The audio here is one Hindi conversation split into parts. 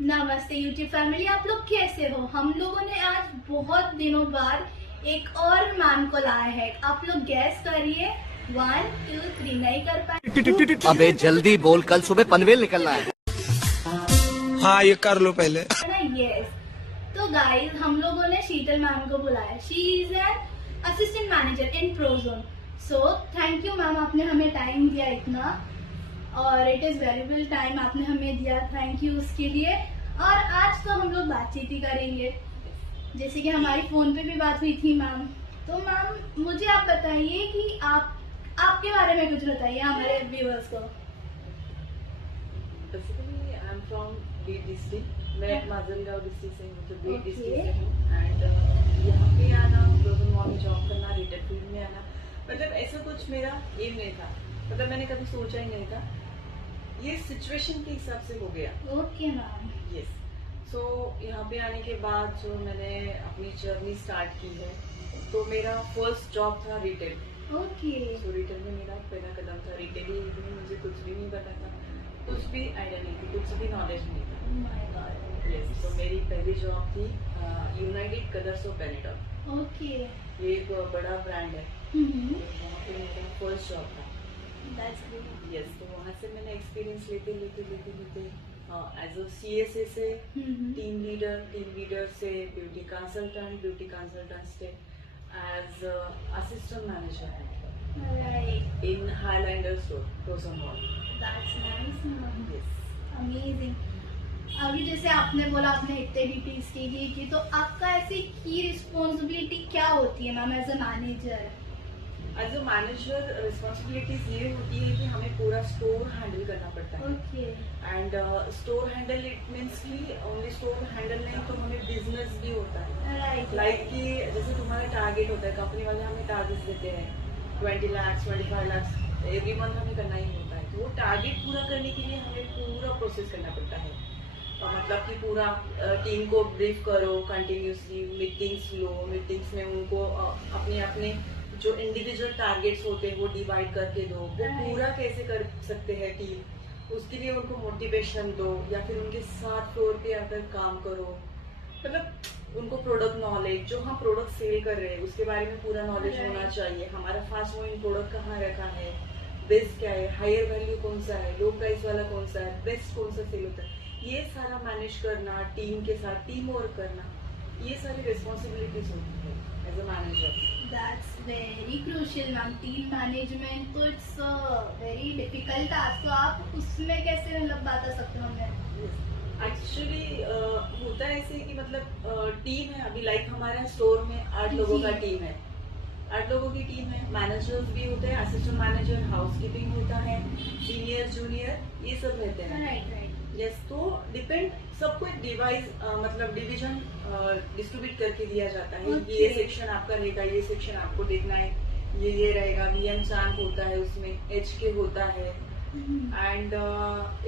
नमस्ते यूट्यूब फैमिली, आप लोग कैसे हो। हम लोगों ने आज बहुत दिनों बाद एक और मैम को लाया है। आप लोग गैस करिए। 1 2 3 नहीं कर पाए। अबे जल्दी बोल, कल सुबह पनवेल निकलना है। हाँ ये कर लो पहले। यस। तो गाइस, हम लोगों ने शीतल मैम को बुलाया। She is an assistant manager in Prozone. So thank you ma'am, आपने हमें टाइम दिया इतना, और इट इज वैल्यूएबल टाइम आपने हमें दिया। थैंक यू उसके लिए। और आज तो हम लोग बातचीत ही करेंगे, जैसे कि हमारी फोन पे भी बात हुई थी मैम। तो मैम, मुझे आप बताइए कि आपके बारे में कुछ बताइए हमारे व्यूअर्स को। Basically I am from Beed district. मैं माजलगांव डिस्ट्रिक्ट से हूँ, तो बीड Okay. डिस्ट्रिक्ट से हूँ। एंड यहाँ पे आना, प्रोजन मॉल में जॉब करना, रिटेल फील्ड में आना, मतलब ऐसा कुछ मेरा एम नहीं था। मतलब मैंने कभी सोचा ही नहीं था। ये सिचुएशन के हिसाब से हो गया। Okay ma'am. यस। सो यहाँ पे आने के बाद जो मैंने अपनी जर्नी स्टार्ट की है, तो मेरा फर्स्ट जॉब था रिटेल। ओके। तो रिटेल में मेरा पहला कदम था। रिटेल ही में मुझे कुछ भी नहीं पता था, कुछ भी आइडिया नहीं थी, कुछ भी नॉलेज नहीं था। My god. यस। तो मेरी पहली जॉब थी United Colors of Benetton. Okay. ये एक बड़ा ब्रांड है। वहाँ पे मेरा फर्स्ट जॉब था। That's great. यस। तो वहाँ से मैंने एक्सपीरियंस लेते एज अ CSA से टीम लीडर से ब्यूटी कंसल्टेंट से as assistant manager right. In Highlander store Prozone mall. That's nice ma'am. Yes. Amazing. अभी जैसे आपने बोला आपने इतने ड्यूटीज की, तो आपका ऐसी की रिस्पॉन्सिबिलिटी क्या होती है ma'am as a manager. As a manager responsibilities ये होती है कि हमें पूरा स्टोर हैंडल करना पड़ता है। Okay. And store handle it means कि ओनली स्टोर हैंडल नहीं, तो हमें बिजनेस भी होता है। राइट। लाइक कि जैसे तुम्हारा टारगेट होता है, कंपनी वाले हमें टारगेट देते हैं 20 लाख 25 लाख एवरी मंथ हमें करना ही होता है। तो वो टारगेट पूरा करने के लिए हमें पूरा प्रोसेस करना पड़ता है। मतलब कि पूरा टीम को ब्रीफ करो कंटिन्यूसली, मीटिंग्स लो, मीटिंग्स में उनको अपने जो इंडिविजुअल टारगेट्स होते हैं वो डिवाइड करके दो। वो पूरा कैसे कर सकते हैं टीम, उसके लिए उनको मोटिवेशन दो, या फिर उनके साथ फ्लोर पे आकर काम करो। मतलब उनको प्रोडक्ट नॉलेज, जो हम प्रोडक्ट सेल कर रहे हैं उसके बारे में पूरा नॉलेज होना चाहिए। हमारा फास्ट मूविंग प्रोडक्ट कहाँ रखा है, बेस्ट क्या है, हायर वैल्यू कौन सा है, लो प्राइस वाला कौन सा है, बेस्ट कौन सा सेल होता है, ये सारा मैनेज करना, टीम के साथ टीम वर्क करना, ये सारी रिस्पॉन्सिबिलिटीज होती है as a manager. That's very crucial ma'am. Team management तो इट्स वेरी डिफिकल्ट टास्क। तो आप उसमें कैसे मतलब बता सकते हो हमें। एक्चुअली होता है ऐसे कि मतलब टीम है। अभी लाइक हमारे स्टोर में 8 लोगों का टीम है। 8 लोगों की टीम है। मैनेजर्स भी होते हैं, असिस्टेंट मैनेजर, हाउसकीपिंग होता है, सीनियर जूनियर, ये सब रहते हैं। Right right. यस। तो डिपेंड, सबको एक डिवाइस मतलब डिवीजन डिस्ट्रीब्यूट करके दिया जाता है। Okay. ये सेक्शन आपका रहेगा, ये सेक्शन आपको देखना है, ये रहेगा। VM चांप होता है, उसमें HK होता है, एंड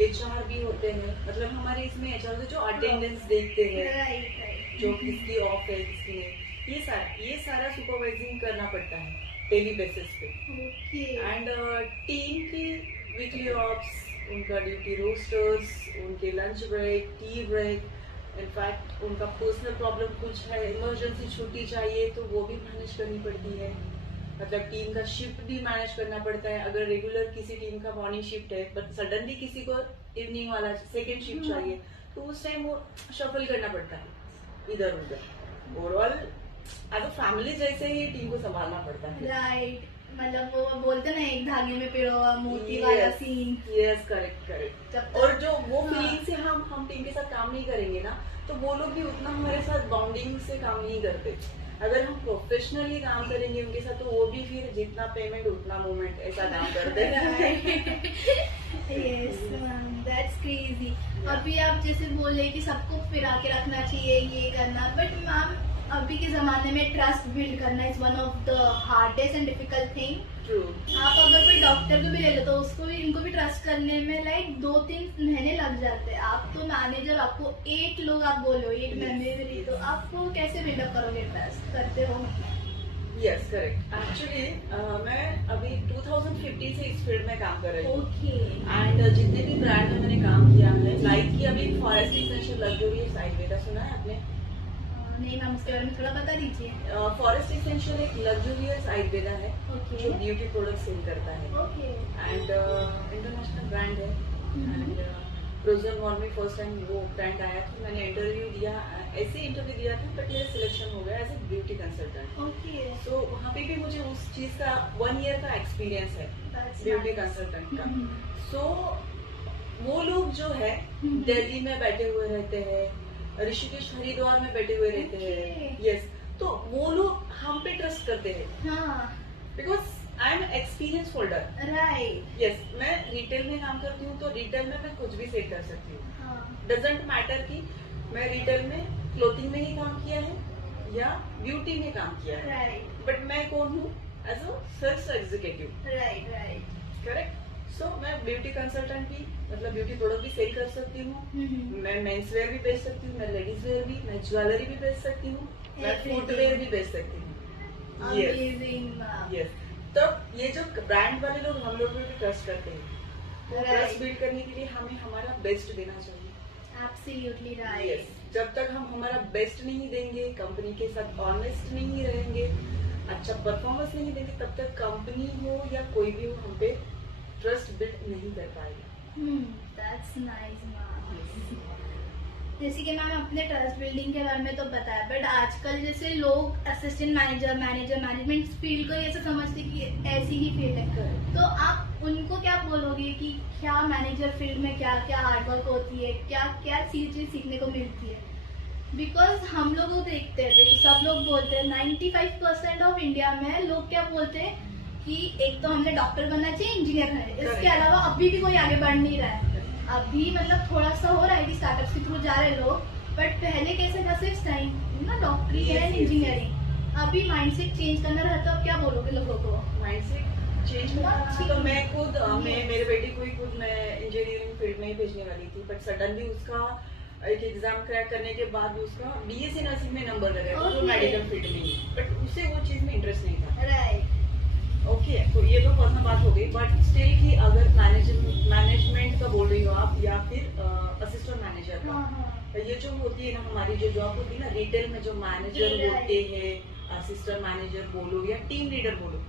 HR भी होते हैं। मतलब हमारे इसमें HR से जो अटेंडेंस देखते हैं, राइट राइट। जो किसकी ऑफ है किसकी नहीं, ये सारा सुपरवाइजिंग करना पड़ता है डेली बेसिस पे। ओके। एंड टीम की वीकली ऑप्स, उनका ड्यूटी रोस्टर्स, उनके lunch break, tea break, in fact उनका पर्सनल प्रॉब्लम कुछ है, इमरजेंसी छुट्टी चाहिए, तो वो भी मैनेज करनी पड़ती है। मतलब टीम का शिफ्ट भी मैनेज करना पड़ता है। अगर रेगुलर किसी टीम का मॉर्निंग शिफ्ट है, बट सडनली किसी को इवनिंग वाला सेकेंड शिफ्ट चाहिए, तो उस टाइम वो शफल करना पड़ता है इधर उधर। ओवरऑल एज अ फैमिली जैसे ही टीम को संभालना पड़ता है। राइट। मतलब वो बोलते ना, एक धागे में पिरो मोती वाला सीन। Yes, correct. और जो वो फीलिंग से हम टीम के साथ काम नहीं करेंगे ना, तो वो लोग भी उतना हमारे साथ बॉन्डिंग से काम नहीं करते। अगर हम प्रोफेशनली काम करेंगे उनके साथ, तो वो भी फिर जितना पेमेंट उतना मूवमेंट, ऐसा काम करते हैं। Yes ma'am, that's crazy. अभी आप जैसे बोल रहे कि सबको फिरा के रखना चाहिए, ये करना, बट मैम अभी के जमाने में ट्रस्ट बिल्ड करना is one of the hardest and difficult thing. True. आप अगर कोई डॉक्टर को भी ले लो, तो उसको भी, इनको भी ट्रस्ट करने में लाइक 2-3 महीने लग जाते हैं। आप तो मैनेजर, आपको 8 लोग आप बोलो, 8 मेंबरी, तो आपको कैसे बिल्डअप करोगे, ट्रस्ट करते हो। Yes, correct. एक्चुअली मैं अभी 2015 से इस फील्ड में काम कर रही हूँ। ओके। एंड जितने भी ब्रांड में मैंने काम किया है, लाइक कि अभी फॉरेस्ट एसेंशियल लग्जरियस आयुर्वेदा सुना है आपने? नहीं मैम, उसके बारे में थोड़ा बता दीजिए। फॉरेस्ट एसेंशियल एक लग्जरियस आयुर्वेदा है ओके जो ब्यूटी प्रोडक्ट सेल करता है ओके। एंड इंटरनेशनल ब्रांड है। एंड प्रोजन वॉर में फर्स्ट टाइम वो ब्रांड आया था, मैंने इंटरव्यू दिया, ऐसे इंटरव्यू दिया था बट मेरा सिलेक्शन हो गया as a beauty consultant. Okay, तो वहाँ पे भी मुझे उस चीज का 1 ईयर का एक्सपीरियंस है That's ब्यूटी nice. कंसल्टेंट का। हम्म। सो वो लोग जो है दिल्ली में बैठे हुए रहते हैं, ऋषिकेश हरिद्वार में बैठे हुए रहते हैं। Okay. यस, तो वो लोग हम पे ट्रस्ट करते हैं हाँ, because I am experience holder. Right. Yes, मैं रिटेल में काम करती हूँ तो रिटेल में मैं कुछ भी सेल कर सकती हूँ। हाँ, डजेंट मैटर कि मैं रिटेल में क्लोथिंग में ही काम किया है या ब्यूटी में काम किया है, राइट बट मैं कौन हूँ as a sales executive. Right right. Correct. So मैं ब्यूटी कंसल्टेंट भी, मतलब ब्यूटी प्रोडक्ट भी सेल कर सकती हूँ, मैं मेंस वेयर भी बेच सकती हूँ, मैं लेडीज वेयर भी, मैं ज्वेलरी भी बेच सकती हूँ, मैं Everything. फुटवेयर भी बेच सकती हूँ। Yes amazing ma'am. यस। तो ये जो ब्रांड वाले लोग हम लोग पे भी ट्रस्ट करते हैं, Right. ट्रस्ट बिल्ड करने के लिए हमें हमारा बेस्ट देना चाहिए। Absolutely Yes. राइट। जब तक हम हमारा बेस्ट नहीं देंगे, कंपनी के साथ ऑनेस्ट नहीं रहेंगे, अच्छा परफॉर्मेंस नहीं देंगे, तब तक कंपनी हो या कोई भी हो हम पे ट्रस्ट बिल्ड नहीं कर पाएगा। That's nice ma'am. जैसे कि मैम अपने ट्रस्ट बिल्डिंग के बारे में तो बताया, बट आजकल जैसे लोग असिस्टेंट मैनेजर मैनेजमेंट फील्ड को ऐसा समझते कि ऐसी ही फील्ड है, तो आप उनको क्या बोलोगे कि क्या मैनेजर फील्ड में क्या क्या हार्डवर्क होती है, क्या क्या चीज सीखने को मिलती है? बिकॉज हम लोग देखते हैं, देखो सब लोग बोलते हैं 95% ऑफ इंडिया में लोग क्या बोलते हैं कि एक तो हमने डॉक्टर बनना चाहिए, इंजीनियर बनना चाहिए, इसके Correct. अलावा अभी भी कोई आगे बढ़ नहीं रहा है। अभी मतलब थोड़ा सा हो रहा है कि स्टार्टअप्स के थ्रू जा रहे हैं लोग, बट पहले कैसे था सिर्फ साइंस ना, डॉक्टरी Yes, एंड yes, इंजीनियरिंग। अभी माइंडसेट चेंज करना रहता है, तो आप क्या बोलोगे लोगों को? माइंडसेट चेंज करना। तो मैं खुद Yes. मेरे बेटे को ही खुद मैं इंजीनियरिंग फील्ड में ही भेजने वाली थी, बट सडनली उसका एक एग्जाम क्रैक करने के बाद उसका बीएससी नर्सिंग में नंबर लगा, तो Okay. मेडिकल फील्ड में, बट उसे वो चीज में इंटरेस्ट नहीं था। राइट। ओके, तो ये तो पर्सनल बात हो गई, बट स्टिल कि अगर मैनेजमेंट का बोल रही हो आप या फिर असिस्टेंट मैनेजर का, हाँ हाँ। ये जो होती है ना, हमारी जो जॉब होती है ना रिटेल में, जो मैनेजर Right. होते हैं, असिस्टेंट मैनेजर बोलो या टीम लीडर बोलो,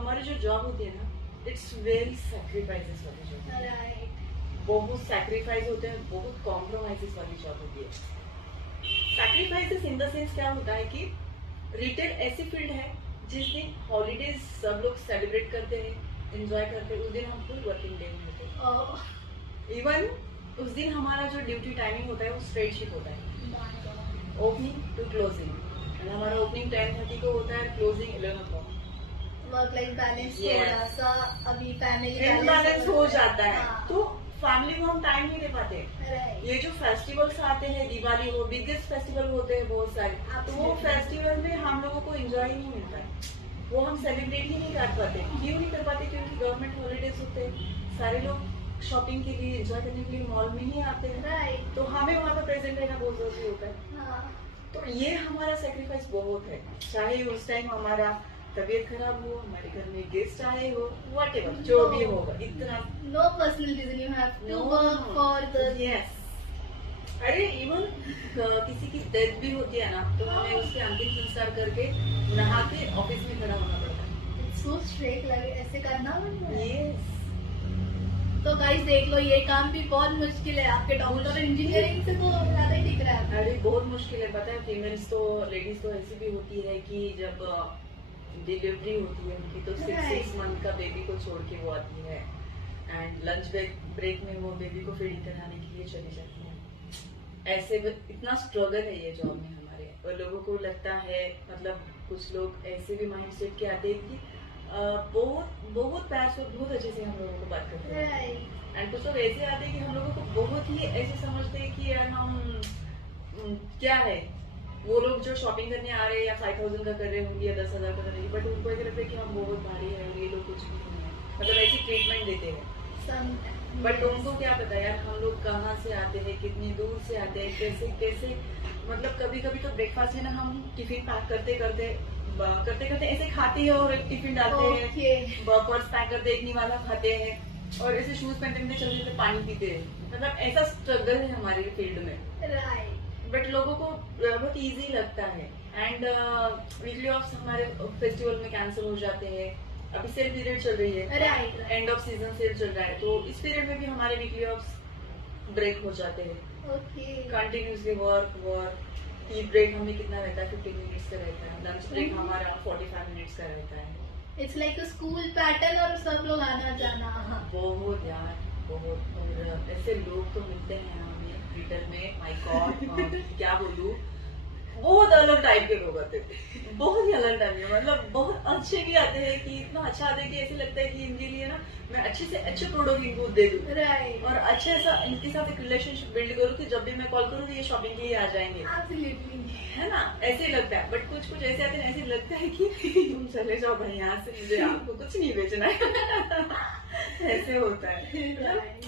हमारी जो जॉब होती है ना, इट्स वेरी सैक्रिफाइसेस वाली जॉब है। राइट। बहुत सैक्रिफाइस होते हैं, बहुत कॉम्प्रोमाइजेस वाली जॉब होती है। सैक्रिफाइसेस इन द सेंस क्या होता है कि रिटेल ऐसी फील्ड है जिस दिन हॉलीडेज सब लोग सेलिब्रेट करते हैं, एंजॉय करते हैं, उस दिन हम फुल वर्किंग डे में होते हैं। इवन उस दिन हमारा जो ड्यूटी टाइमिंग होता है वो स्ट्रेट शिफ्ट होता है, ओपनिंग टू क्लोजिंग। हमारा ओपनिंग 10:30 को होता है, closing 11 o'clock। Work life balance Yes. थोड़ा सा अभी फैमिली इम्बैलेंस हो जाता है, तो फैमिली को हम टाइम नहीं दे पाते। राइट। ये जो फेस्टिवल्स आते हैं, दिवाली हो, बिगेस्ट फेस्टिवल होते हैं बहुत सारे, तो वो Absolutely. फेस्टिवल में हम लोगों को एंजॉय नहीं मिलता है, वो हम सेलिब्रेट ही नहीं कर पाते। क्यों नहीं कर पाते? क्योंकि गवर्नमेंट हॉलीडेज होते हैं, सारे लोग शॉपिंग के लिए, एंजॉय करने के लिए मॉल में ही आते हैं, राइट। तो हमें वहाँ पर प्रेजेंट रहना बहुत जरूरी होता है। हाँ। तो ये हमारा सेक्रीफाइस बहुत है, चाहे उस टाइम हमारा तबीयत खराब हो, हमारे घर में गेस्ट आए हो, व्हाटएवर जो भी होगा, इतना No personal reason, you have to work for the. Yes. अरे इवन किसी की डेथ भी होती है ना, तो हमें उसके अंतिम संस्कार करके नहा के ऑफिस में खड़ा होना पड़ता है। It's so strict, लगे ऐसे करना पड़ता है। Yes. तो गाइस देख लो, ये काम भी बहुत मुश्किल है, आपके डॉक्टर और इंजीनियरिंग से तो ज्यादा ही दिख रहा है। अरे बहुत मुश्किल है, पता है। फीमेल्स तो, लेडीज तो ऐसी भी होती है कि जब डिलीवरी होती है उनकी, तो 6 मंथ का बेबी को छोड़ के वो आती है, एंड लंच ब्रेक में वो बेबी को फीडिंग कराने के लिए चली जाती है। ऐसे इतना स्ट्रगल है ये जॉब में हमारे, और लोगों को लगता है, मतलब कुछ लोग ऐसे भी माइंड सेट के आते हैं कि बहुत बहुत प्यार से, बहुत अच्छे से हम लोगों को बात करते हैं, राइट। एंड कुछ लोग ऐसे आते हैं कि हम लोगों को बहुत ही ऐसे समझते हैं कि यार हम क्या है, वो लोग जो शॉपिंग करने आ रहे हैं या 5,000 का कर रहे होंगे या 10,000 का कर रहे होंगे, बट उनको ऐसा लगता है कि हम बहुत भारी है और ये लोग कुछ भी नहीं है, मतलब ऐसी ट्रीटमेंट देते हैं। बट उनको क्या पता यार, हम लोग कहाँ से आते हैं, कितनी दूर से आते हैं, कैसे कैसे, मतलब कभी कभी तो ब्रेकफास्ट है ना, हम टिफिन पैक करते करते ऐसे खाते हैं और एक टिफिन डालते हैं, पर्स पैक करते एक निवाला खाते हैं, और ऐसे शूज पहनते पहनते चलते चलते पानी पीते हैं, मतलब ऐसा स्ट्रगल है हमारे फील्ड में। राइट। बट लोगों को बहुत इजी लगता है। एंड वीकली ऑफ्स हमारे फेस्टिवल में कैंसिल हो जाते हैं। अभी सेल पीरियड चल रही है, right. End off season cell चल रहा है, तो इस पीरियड में भी हमारे वीकली ऑफ्स ब्रेक हो जाते हैं। Okay. Continuously work. Tea break हमें कितना रहता है, 15 मिनट्स का रहता है। लंच ब्रेक हमारा 45 मिनट्स का रहता है। इट्स लाइक स्कूल पैटर्न और सब लोग आना जाना। हाँ। बहुत यार, बहुत। और ऐसे लोग तो मिलते हैं हमें ट्विटर में, माय गॉड, क्या बोलूं, बहुत अलग टाइप के लोग आते थे, बहुत ही अलग टाइप के, मतलब बहुत अच्छे भी आते हैं कि इतना अच्छा आते हैं कि ऐसे लगता है कि इनके लिए ना मैं अच्छे से अच्छे प्रोडक्ट इनको दे दूं, राइट। और अच्छे ऐसा इनके साथ एक रिलेशनशिप बिल्ड करूं कि जब भी मैं कॉल करूं तो ये शॉपिंग के लिए आ जाएंगे, एब्सोल्युटली। है ना, ऐसे लगता है। बट कुछ ऐसे आते हैं, ऐसे लगता है कि तुम चले जाओ भाई यहाँ से, मुझे आपको कुछ नहीं बेचना है। ऐसे होता है। राइट।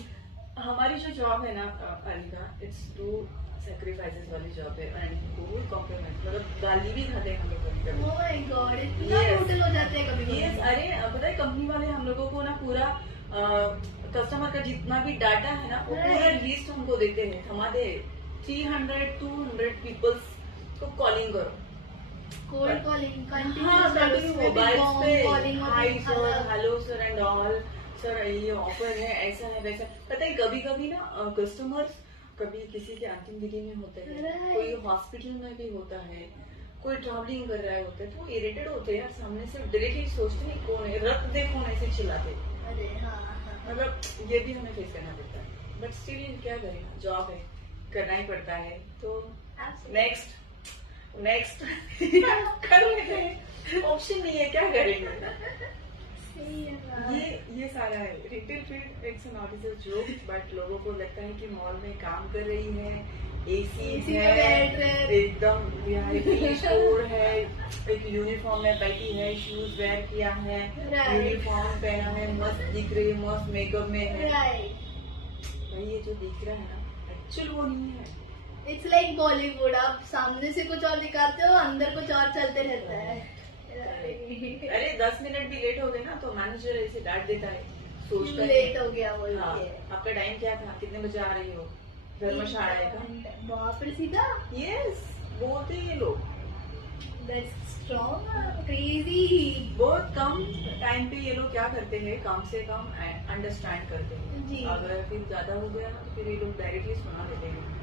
हमारी जो जॉब है ना अलिका, इट्स टू सैक्रिफाइसेस वाली जॉब है, एंड बहुत कॉम्प्रोमाइज, मतलब गाली भी खाते हैं हम लोग कभी कभी। ओह माय गॉड, इतना Yes. टोटल हो जाते हैं कभी कभी। Yes, अरे पता है कंपनी वाले हम लोगों को ना पूरा कस्टमर का जितना भी डाटा है ना, वो पूरा Right. लिस्ट हमको देते हैं, थमाते हैं। 300-200 पीपल्स को कॉलिंग करो, कोल्ड कॉलिंग, हाँ, कंटिन्यूअस कंटिन्यू मोबाइल पे, calling, hi sir, hello sir and all, sir ये ऑफर है, ऐसा है वैसा। पता है कभी कभी ना कस्टमर्स कभी किसी के अंतिम विधि में होते हैं, Right. कोई हॉस्पिटल में भी होता है, कोई ट्रैवलिंग कर रहा है होता है, तो वो इरिटेट होते हैं यार, सामने से डायरेक्टली सोचते नहीं कौन है, रख दे फोन, ऐसे चिल्लाते। अरे हाँ हाँ। मतलब ये भी हमें फेस करना पड़ता है, बट स्टिल क्या करें, जॉब है, करना ही पड़ता है। तो नेक्स्ट कर लेते हैं, ऑप्शन नहीं है, क्या करेंगे। सही है ना। ये सारा है retail field, it's not is a joke, but लोगों को लगता है कि मॉल में काम कर रही है, एसी AC है, में बैठ रहे, एकदम वीआईपी स्टोर है, एक यूनिफॉर्म में बैठी है, शूज वेयर किया है, Right. यूनिफॉर्म पहना है, मस्त दिख रही है, मस्त मेकअप में है। राइट। भाई ये जो दिख रहा है ना, एक्चुअल वो नहीं है। इट्स लाइक बॉलीवुड, आप सामने से कुछ और दिखाते हो, अंदर कुछ और चलते रहता है। अरे 10 मिनट भी लेट हो गए ना तो मैनेजर ऐसे डांट देता है, सोचता है लेट हो गया बोल हाँ, के। आपका टाइम क्या था, कितने बजे आ रही हो, धर्मशाला है का। बाप रे, सीधा। यस, बोलते हैं ये लोग। That's strong, crazy. बहुत कम टाइम पे ये लोग क्या करते हैं, कम से कम अंडरस्टैंड करते जी। हैं, अगर फिर ज्यादा हो गया ना तो फिर ये लोग डायरेक्टली सुना देते हैं।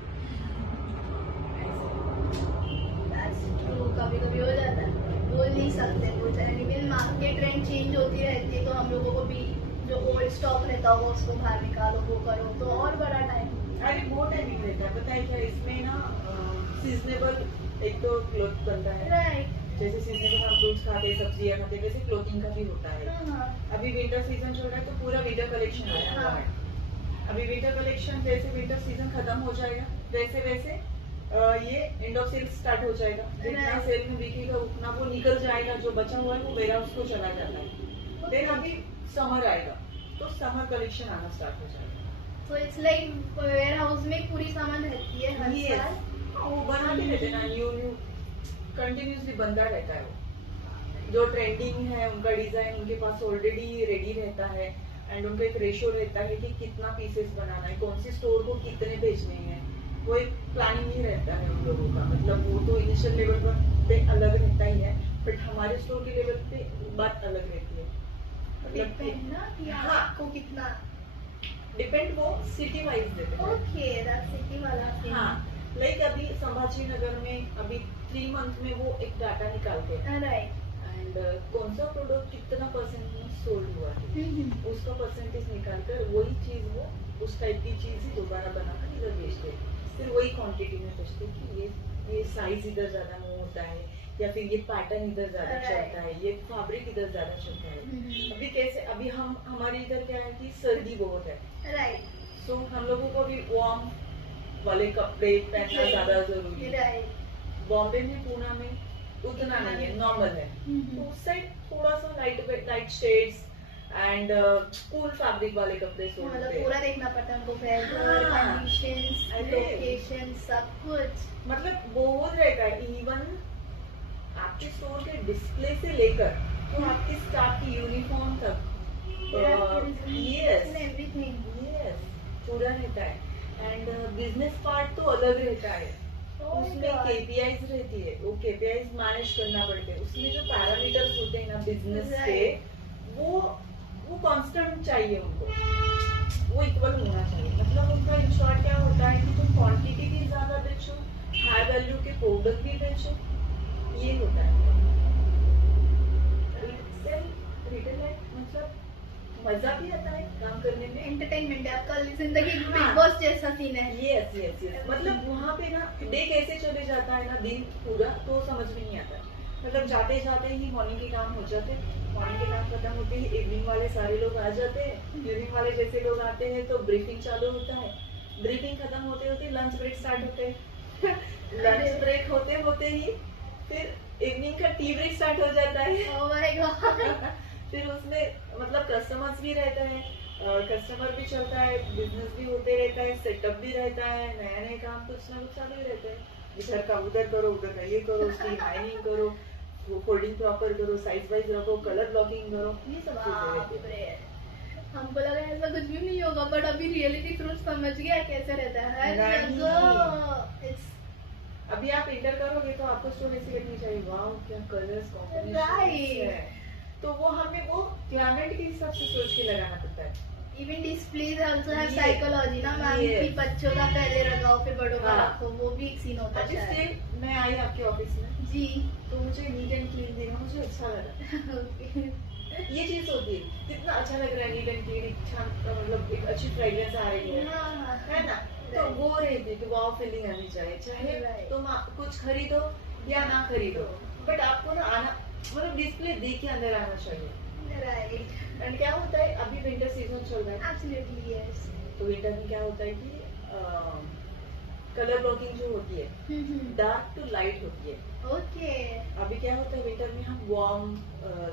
दैट्स ट्रू, कभी कभी हो जाता है, बोल नहीं सकते कुछ। इवन मार्केट ट्रेंड चेंज होती रहती है, तो हम लोगों को भी जो ओल्ड स्टॉक रहता होगा उसको बाहर निकालो, वो करो, तो और बड़ा टाइम। अरे बहुत टाइमिंग रहता है, पता है क्या, इसमें ना सीजनेबल एक तो क्लोथ बनता है, राइट। जैसे सीजनेबल हम फ्रूट्स खाते हैं, सब्जियां खाते हैं, वैसे क्लोथिंग का भी होता है। हाँ। अभी विंटर सीजन चल रहा है तो पूरा विंटर कलेक्शन आ रहा हाँ। है। अभी विंटर कलेक्शन, जैसे विंटर सीजन खत्म हो जाएगा वैसे वैसे ये एंड ऑफ सेल स्टार्ट हो जाएगा, जितना Right. सेल में बिकेगा उतना वो निकल जाएगा, जो बचा हुआ है वो वेयर हाउस को चला जाता है। देन अभी समर आएगा तो समर कलेक्शन आना स्टार्ट हो जाएगा। तो इट्स लाइक वेयर हाउस में पूरी सामान रहती है हर Yes. साल। वो बनाते रहते हैं ना, न्यू कंटिन्यूसली बनता रहता है। वो जो ट्रेंडिंग है उनका डिजाइन उनके पास ऑलरेडी रेडी रहता है, एंड उनका एक रेशियो रहता है कि कितना पीसेस बनाना है, कौन सी स्टोर को कितने भेजने हैं, वो एक प्लानिंग ही रहता है उन लोगों का। मतलब वो तो इनिशियल लेवल पर पे अलग रहता ही है, बट हमारे स्टोर के लेवल पे बात अलग रहती है। मतलब डिपेंड ना कि हाँ। आपको कितना। डिपेंड वो सिटी वाइज देते हैं। ओके, दैट्स सिटी वाला thing. हाँ, लाइक अभी संभाजी नगर में अभी 3 मंथ में वो एक डाटा निकालते हैं, राइट। एंड कौन सा प्रोडक्ट कितना परसेंट में सोल्ड हुआ है, उसका परसेंटेज निकालकर वही चीज वो उस टाइप की चीज ही दोबारा बनाकर इधर बेचते हैं, फिर वही क्वांटिटी में बेचते हैं कि ये साइज इधर ज्यादा मूव होता है, या फिर ये पैटर्न इधर ज्यादा Right. चलता है, ये फैब्रिक इधर ज्यादा चलता है। हम्म। अभी कैसे, अभी हम हमारे इधर क्या है कि सर्दी बहुत है, राइट। सो हम लोगों को भी वार्म वाले कपड़े पहनना ज्यादा जरूरी है। राइट। बॉम्बे में, पूना में उतना नहीं है, नॉर्मल है। तो उस साइड थोड़ा सा light shades and cool fabric वाले कपड़े सोचते मतलब हैं। पूरा देखना पड़ता है उनको, वेदर, हाँ। कंडीशंस, अरे। लोकेशन, सब कुछ। मतलब बहुत रहता है, इवन आपके स्टोर के डिस्प्ले से लेकर तो आपकी स्टाफ की यूनिफॉर्म तक Yes. पूरा रहता है. एंड बिजनेस पार्ट तो अलग रहता है. उसमें KPIs रहती है, वो KPIs मैनेज करना पड़ते हैं. उसमें जो पैरामीटर्स होते हैं ना बिजनेस के, वो कांस्टेंट चाहिए उनको, वो इक्वल होना चाहिए. मतलब उनका इन शॉर्ट क्या होता है कि तुम क्वांटिटी भी ज्यादा बेचो, हाई वैल्यू के प्रोडक्ट भी बेचो, ये होता है. रिटेल लाइफ मतलब मजा भी आता है काम करने में. एंटरटेनमेंट है आपका, जिंदगी हाँ. बिग बॉस जैसा सीन है. Yes yes yes. मतलब वहाँ पे ना डे कैसे चले जाता है ना दिन पूरा, तो समझ में नहीं आता. मतलब जाते जाते ही मॉर्निंग के काम हो जाते, मॉर्निंग के काम खत्म होते ही इवनिंग वाले सारे लोग आ जाते हैं. इवनिंग वाले जैसे लोग आते हैं तो ब्रीफिंग चालू होता है. ब्रीफिंग खत्म होते होते लंच ब्रेक स्टार्ट होते हैं. लंच ब्रेक होते होते ही फिर इवनिंग का टी ब्रेक स्टार्ट हो जाता है. Oh my God. फिर उसमें मतलब कस्टमर्स भी रहता है, कस्टमर भी चलता है, बिजनेस भी होते रहता है, सेटअप भी रहता है, नया नया काम कुछ ना कुछ चालू ही रहता है. इधर का उधर करो, उधर का ये करो, उसकी माइनिंग करो, फोल्डिंग प्रॉपर करो, साइज वाइज रखो, कलर ब्लॉकिंग करो, ये सब चीजें रहती बाप है. रे. हमको लगा ऐसा कुछ भी नहीं होगा, बट अभी रियलिटी थ्रू समझ गया कैसे रहता है हर नहीं. जगह. It's अभी आप इंटर करोगे तो आपको स्टोरी ऐसी लगनी चाहिए, वाह क्या कलर्स कॉम्बिनेशन Right. है. तो वो हमें वो क्लाइमेट के हिसाब से सोच के लगाना पड़ता है. Even displays also have Yes. Psychology ना मैम, Yes. कि बच्चों का पहले लगाओ फिर बड़ों का हाँ. रखो, वो भी एक सीन होता अभी है से शायद. मैं आई आपके ऑफिस में जी. तो मुझे नीट एंड क्लीन देखा, मुझे अच्छा लगा. Okay. ये चीज होती है, कितना अच्छा लग रहा है नीट एंड क्लीन, अच्छा मतलब एक अच्छी फ्रेग्रेंस आ रही है, हाँ, है ना. तो वो रहती है कि वाव फीलिंग आनी चाहिए, चाहे Right. तुम कुछ खरीदो या ना खरीदो, बट आपको ना आना मतलब डिस्प्ले देख के अंदर आना चाहिए. Right. एंड क्या होता है अभी विंटर सीजन चल रहा है, Absolutely yes. तो विंटर में क्या होता है कि कलर ब्लॉकिंग जो होती है डार्क टू लाइट होती है. Okay. अभी क्या होता है विंटर में हम वार्म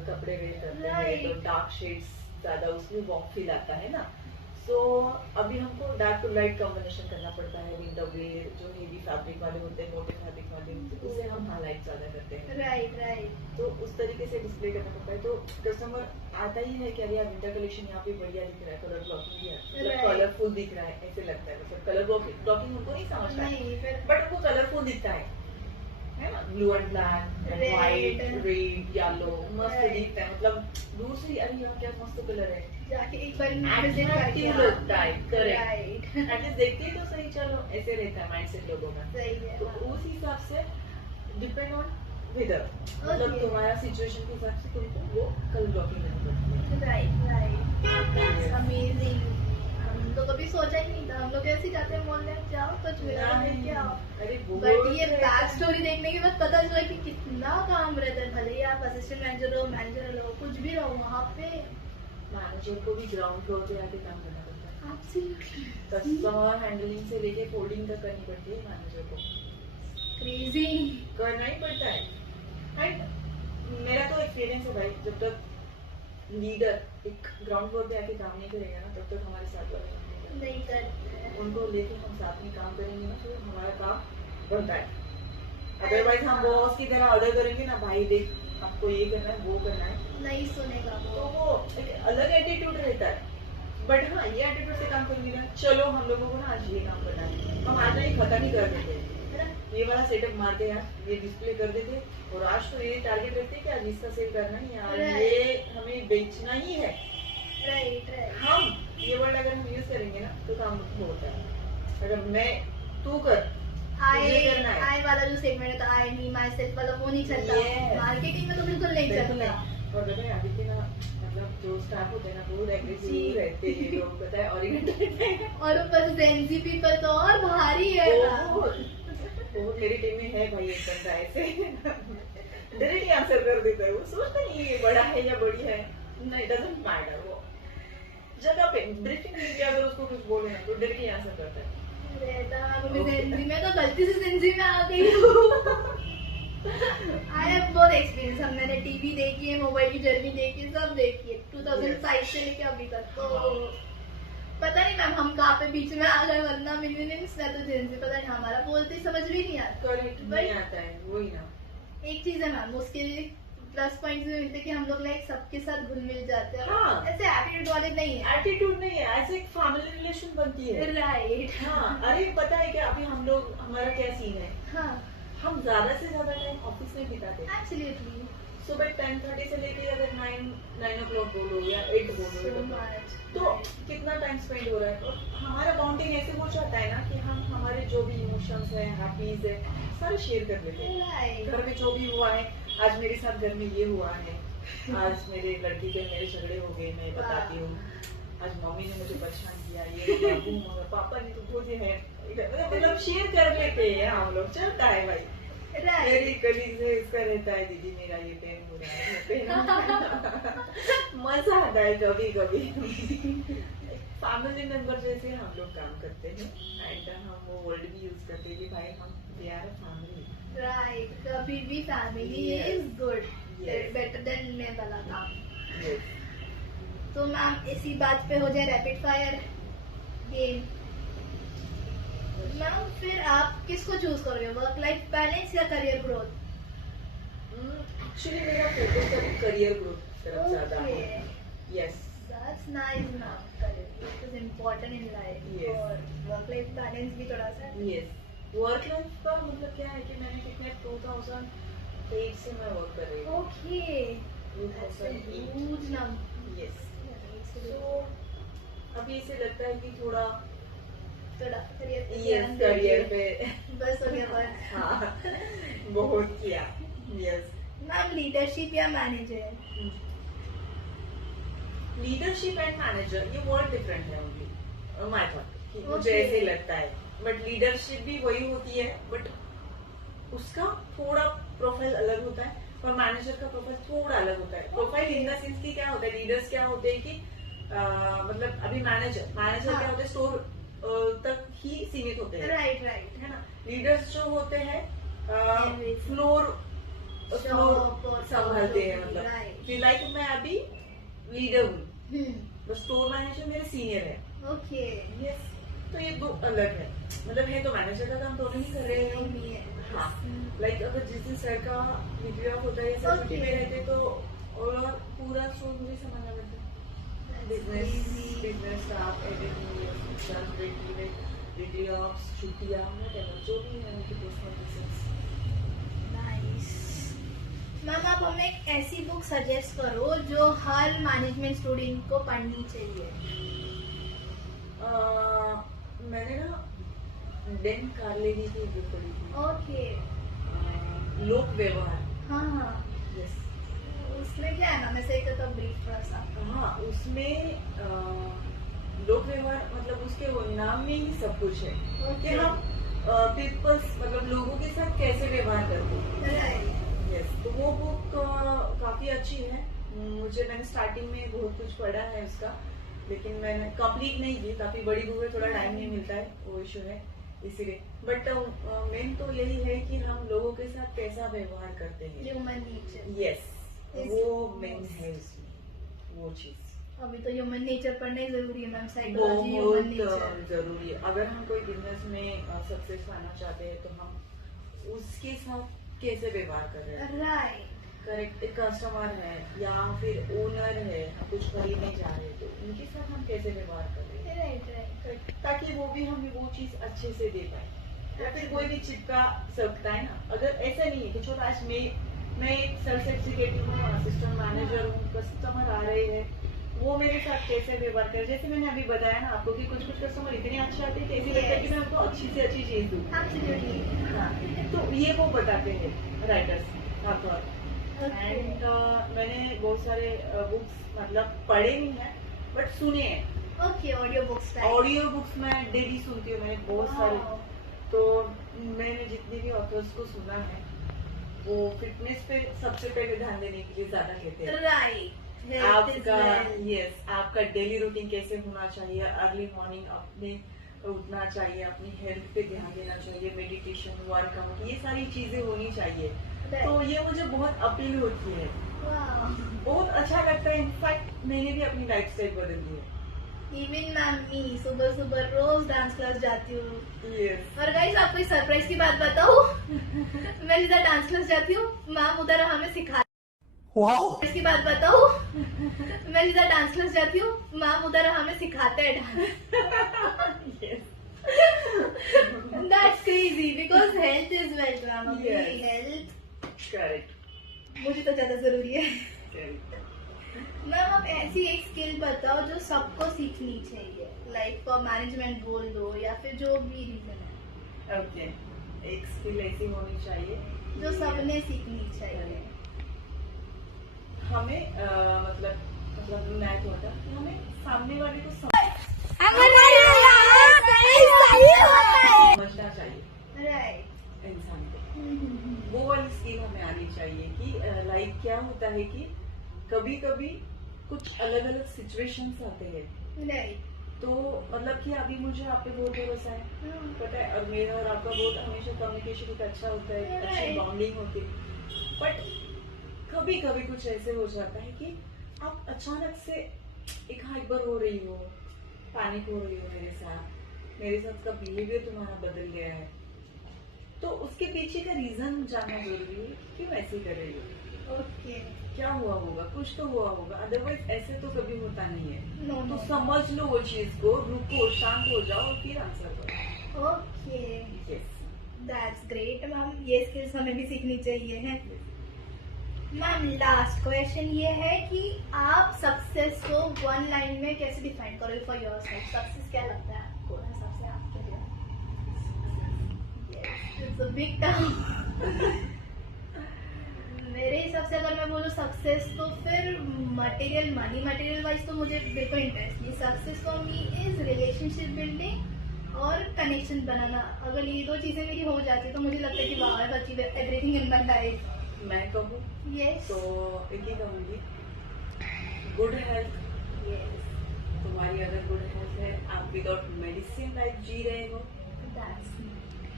कपड़े वेयर करते हैं, Right. तो डार्क शेड्स ज्यादा उसमें वार्म फील आता है ना. सो अभी हमको डार्क टू लाइट कॉम्बिनेशन करना पड़ता है. विंटर वेयर जो हेवी फैब्रिक वाले होते हैं, मोटे फैब्रिक वाले होते हैं, उसे हम हाईलाइट ज्यादा करते हैं. Right, right. तो उस तरीके से डिस्प्ले करना पड़ता है. तो कस्टमर आता ही है कि अरे यार विंटर कलेक्शन यहाँ पे बढ़िया दिख रहा है, कलर ब्लॉकिंग भी है, मतलब Right. कलरफुल दिख रहा है, ऐसे लगता है. मतलब कलर ब्लॉकिंग उनको नहीं समझता है, नहीं फिर बट उनको कलरफुल दिखता है ना. Blue and black, Red. White, red, yellow, मस्त Right. दिखता है. मतलब दूर से ही अरे यार क्या मस्त कलर है, जाके एक बार विजिट करके Attractive लगता है. करेक्ट. राइट. एटलीस्ट देखते ही तो सही, चलो ऐसे रहता है माइंडसेट लोगों का. सही है. तो उस हिसाब से डिपेंड ऑन वेदर, मतलब Okay. तुम्हारा सिचुएशन के हिसाब से तुमको वो कलर ब्लॉकिंग करनी पड़ती है. Right right. Yes. अमेजिंग. हम तो कभी सोचा ही नहीं था, हम लोग ऐसे ही जाते हैं मॉल में, जाओ कुछ मिला तो नहीं. क्या. अरे बट ये बहुत बैक स्टोरी देखने के बाद पता चला कि कितना काम रहता है. भले ही आप असिस्टेंट मैनेजर रहो, कुछ भी रहो वहाँ पे. मैनेजर को भी ग्राउंड फ्लोर पे आके काम करना पड़ता है. Absolutely. कस्टमर हैंडलिंग से लेके फोल्डिंग तक करनी पड़ती है मैनेजर को, Crazy. करना ही पड़ता है. एंड मेरा तो एक्सपीरियंस है भाई, जब तक लीडर एक ग्राउंड फ्लोर पे आके काम नहीं करेगा ना, तब तक हमारे साथ वाले काम नहीं करेंगे. नहीं करते हैं. उनको लेके हम साथ में काम करेंगे ना, तो हमारा काम बनता है. अदरवाइज हम बॉस की तरह ऑर्डर करेंगे ना, भाई देख आपको ये करना है, वो करना है, नहीं सुनेगा तो वो. वो एक अलग एटीट्यूड रहता है. बट हाँ ये एटीट्यूड से काम करेंगे ना, चलो हम लोगों को ना आज ये काम करना है, हम आज नहीं खत्म ही कर देते हैं, है ना. ये वाला सेटअप मारते हैं, ये डिस्प्ले कर देते, और आज तो ये टारगेट रखते हैं कि आज इसका सेल करना है यार, ये हमें बेचना ही है. Right right. हम ये वर्ड अगर हम यूज करेंगे ना तो काम होता है. अगर मैं तू कर, मुझे करना है. आई वाला जो सेगमेंट होता है, आई मी माई सेल्फ वाला, वो नहीं चलता. Yes. मार्केटिंग में तो बिल्कुल नहीं बिल्कुल चलता. नहीं. और पता है आदित्य ना, मतलब जो स्टाफ होते हैं ना बहुत जी. एग्रेसिव रहते हैं, ये लोग पता है ओरिएंटेड रहते हैं. और ऊपर से जेंजी पीपल तो और भारी है ना. वो मेरी टीम में है भाई, एक बंदा ऐसे डायरेक्टली आंसर कर देता है. वो सोचता नहीं ये बड़ा है या बड़ी है, नहीं डजंट मैटर. वो जगह पे ब्रीफिंग में अगर उसको कुछ बोले ना तो डायरेक्टली आंसर करता है. जेंजी में तो गलती से जेंजी में आ गई हूँ. आई हैव बहुत एक्सपीरियंस. हम मैंने टीवी देखी है, मोबाइल की जर्नी देखी है, सब देखी है 2005 से लेके अभी तक. तो पता नहीं मैम हम कहाँ पे बीच में आ गए, वरना मिलीनियंस में तो जेंजी पता नहीं हमारा बोलते समझ भी नहीं आता. करेक्ट नहीं आता है, वही ना. एक चीज है मैम, उसके प्लस पॉइंट्स भी मिलते हैं कि हम लोग लाइक सबके साथ घुल मिल जाते हैं। हाँ। ऐसे एटीट्यूड वाले नहीं है। एटीट्यूड नहीं है, ऐसे एक फैमिली रिलेशन बनती है। राइट। हाँ, अरे पता है क्या, अभी हम लोग, हमारा क्या सीन है, हाँ, हम ज्यादा से ज्यादा टाइम ऑफिस में बिताते हैं। एब्सोल्युटली। सुबह 10:30 से लेके अगर 9 o'clock बोलो या 8 बोलो, सो मच। तो कितना टाइम स्पेंड हो रहा है। और हमारा बॉन्डिंग ऐसे हो जाता है ना कि हम हमारे जो भी इमोशंस है, हैप्पीज है, सारे शेयर कर लेते हैं। राइट। घर में जो भी हुआ है, आज मेरे साथ घर में ये हुआ है, आज मेरे लड़की पे मेरे झगड़े हो गए, मैं बताती हूँ। आज मम्मी ने मुझे परेशान किया, ये बाबू मगर पापा ने तो मुझे है, मतलब शेयर कर लेते हैं हम लोग, चलता है भाई। राइट। मेरी कलीग से इसका रहता है, दीदी मेरा ये पेन हो रहा है, मजा आता है कभी कभी। फैमिली मेंबर जैसे हम लोग काम करते हैं, एंड हम वो वर्ड भी यूज करते हैं कि भाई हम we are a family. Right, कभी भी family is good, better than मैं वाला काम। तो मैम इसी बात पे हो जाए रैपिड फायर गेम। मैम फिर आप किसको चूज करोगे, वर्क लाइफ बैलेंस या करियर ग्रोथ? एक्चुअली मेरा फोकस अभी करियर ग्रोथ तरफ ज्यादा है। Okay. Yes, That's nice ma'am, career growth is important in life. Yes. और वर्क लाइफ बैलेंस भी थोड़ा सा। यस। वर्क लाइफ का मतलब क्या है कि मैंने कितने 2008 से मैं वर्क कर रही हूँ। ओके, 2008। Huge number. यस, तो अभी इसे लगता है कि थोड़ा थोड़ा करियर पे यस ध्यान करियर दीजिए। पे बस हो गया बस। हाँ, बहुत किया। यस, मैम लीडरशिप या मैनेजर? लीडरशिप एंड मैनेजर ये वर्ड डिफरेंट है ओनली माय थॉट, मुझे Okay. ऐसे ही लगता है। बट लीडरशिप भी वही होती है, बट उसका थोड़ा प्रोफाइल अलग होता है और मैनेजर का प्रोफाइल थोड़ा अलग होता है। प्रोफाइल इन द सेंस की क्या होता है, लीडर्स क्या होते हैं कि मतलब अभी मैनेजर हाँ. क्या होते हैं, स्टोर तक ही सीमित होते हैं, राइट राइट। है ना। लीडर्स जो होते हैं Everything. फ्लोर Shop, संभालते हैं, right. मतलब कि लाइक मैं अभी लीडर हूँ, तो स्टोर मैनेजर मेरे सीनियर है। ओके। यस, तो ये दो अलग है, मतलब है तो मैनेजर का काम दोनों ही कर रहे हैं हम। हाँ, लाइक अगर जिस दिन सर का वीडियो ऑफ होता है, सर छुट्टी में रहते तो और पूरा स्टोर मुझे संभालना पड़ता है। Business staff, editing, video of, छुट्टियाँ, जो भी है उनकी पर्सनल बिजनेस। नाइस। मैम आप हमें एक ऐसी बुक सजेस्ट करो जो हर मैनेजमेंट स्टूडेंट को पढ़नी चाहिए। मैंने ना डेन कार्नेगी की बुक पढ़ी थी, ओके। लोक व्यवहार। हाँ हाँ, यस, उसमें क्या है मैम, ऐसे एक तो ब्रीफ थोड़ा सा। हाँ, उसमें लोक व्यवहार मतलब उसके वो नाम में ही सब कुछ है कि हम पीपल्स मतलब लोगों के साथ कैसे व्यवहार करते हैं। राइट। यस, तो वो बुक काफी अच्छी है। मैंने स्टार्टिंग में बहुत कुछ पढ़ा है उसका, लेकिन मैंने कंप्लीट नहीं की, काफी बड़ी बुक है, थोड़ा टाइम नहीं मिलता है, वो इशू है इसीलिए। बट मेन तो यही है कि हम लोगों के साथ कैसा व्यवहार करते हैं। Human nature. यस, वो मेन है उसमें, वो चीज अभी तो ह्यूमन नेचर पढ़ना ही जरूरी है मैम, साइकोलॉजी ह्यूमन नेचर। बहुत जरूरी है। अगर हम कोई बिजनेस में सक्सेस पाना चाहते हैं तो हम उसके साथ कैसे व्यवहार कर रहे हैं। राइट। करेक्ट, एक कस्टमर है या फिर ओनर है, हम कुछ खरीदने जा रहे हैं तो उनके साथ हम कैसे व्यवहार कर रहे हैं। Right right. करेक्ट, ताकि वो भी हमें वो चीज अच्छे से दे पाए। या फिर कोई भी चिपका सकता है ना, अगर ऐसा नहीं है कि छोटा आज मैं एक सेल्स एग्जीक्यूटिव हूँ, असिस्टेंट मैनेजर हूँ, कस्टमर आ रहे हैं, वो मेरे साथ कैसे व्यवहार करे। जैसे मैंने अभी बताया ना आपको कि कुछ कस्टमर इतने अच्छे आते हैं कि ऐसे लगता है कि मैं उनको अच्छी से अच्छी चीज दूँ। एब्सोल्युटली। हाँ, तो ये वो बताते हैं राइटर्स ऑथर। एंड मैंने बहुत सारे बुक्स मतलब पढ़े नहीं है बट सुने हैं। Okay, audio books. Audio books मैं डेली सुनती हूँ, मैंने बहुत सारे। तो मैंने जितने भी ऑथर्स को सुना है वो फिटनेस पे सबसे पहले ध्यान देने के लिए ज्यादा कहते हैं। राइट। आपका आपका डेली रूटीन कैसे होना चाहिए, अर्ली मॉर्निंग अपने उठना चाहिए, अपनी हेल्थ पे ध्यान देना चाहिए, मेडिटेशन, वर्कआउट, ये सारी चीजें होनी चाहिए। तो ये मुझे बहुत अपील होती है, बहुत अच्छा लगता है। इनफैक्ट मैंने भी अपनी लाइफ स्टाइल बदल दी है। इवन मैम मी सुबह सुबह रोज डांस क्लास जाती हूँ। यस, और गाइस आपको एक सरप्राइज की बात बताऊँ मैं जिधर डांस क्लास जाती हूँ मैम उधर हमें सिखा। इसकी बात बताऊं, मैं सीधा डांस क्लास जाती हूँ, मैम उधर हमें सिखाते हैं dance. That's crazy because health is wealth, ma'am. अपनी हेल्थ करेक्ट, मुझे तो ज्यादा जरूरी है। करेक्ट। मैम आप ऐसी एक स्किल बताओ जो सबको सीखनी चाहिए, लाइक फॉर मैनेजमेंट बोल दो या फिर जो भी रीजन है। ओके, एक स्किल ऐसी होनी चाहिए जो सबने सीखनी चाहिए। हमें मतलब मैं होता कि हमें सामने वाले को समझना चाहिए राइट। इंसान को। वो वाली स्किल हमें आनी चाहिए कि लाइक क्या होता है कि कभी कभी कुछ अलग अलग सिचुएशंस आते हैं, राइट। तो मतलब कि अभी मुझे आप पे बहुत भरोसा है, पता है, और मेरा और आपका बहुत हमेशा कम्युनिकेशन बहुत अच्छा होता है, अच्छी बॉन्डिंग होती है। बट कभी कभी कुछ ऐसे हो जाता है कि आप अचानक से एक हाइपर हो रही हो, पैनिक हो रही हो, मेरे साथ का बिहेवियर तुम्हारा बदल गया है, तो उसके पीछे का रीजन जानना जरूरी है, क्यों ऐसे कर रही हो, ओके। क्या हुआ होगा, कुछ तो हुआ होगा, अदरवाइज ऐसे तो कभी होता नहीं है। नो तो समझ लो वो चीज को, रुको, शांत हो जाओ और फिर आंसर करो। Okay, yes, that's great ma'am. ये स्किल्स हमें भी सीखनी चाहिए है। मैम लास्ट क्वेश्चन ये है कि आप सक्सेस को वन लाइन में कैसे डिफाइन करोगे फॉर योरसेल्फ? सक्सेस क्या लगता है आपको, सबसे आपके लिए? It's a big term. मेरे हिसाब से अगर मैं बोलूँ सक्सेस, तो फिर मटेरियल मटेरियल वाइज तो मुझे बिल्कुल इंटरेस्ट नहीं। Success for me is relationship building और कनेक्शन बनाना। अगर ये दो चीजें मेरी हो जाती तो मुझे लगता है कि वाह, I have achieved everything in my life. मैं कहूँ यस, तो एक ही कहूँगी, गुड हेल्थ। यस, तुम्हारी अगर गुड हेल्थ है, आप विदाउट मेडिसिन लाइफ जी रहे हो, दैट्स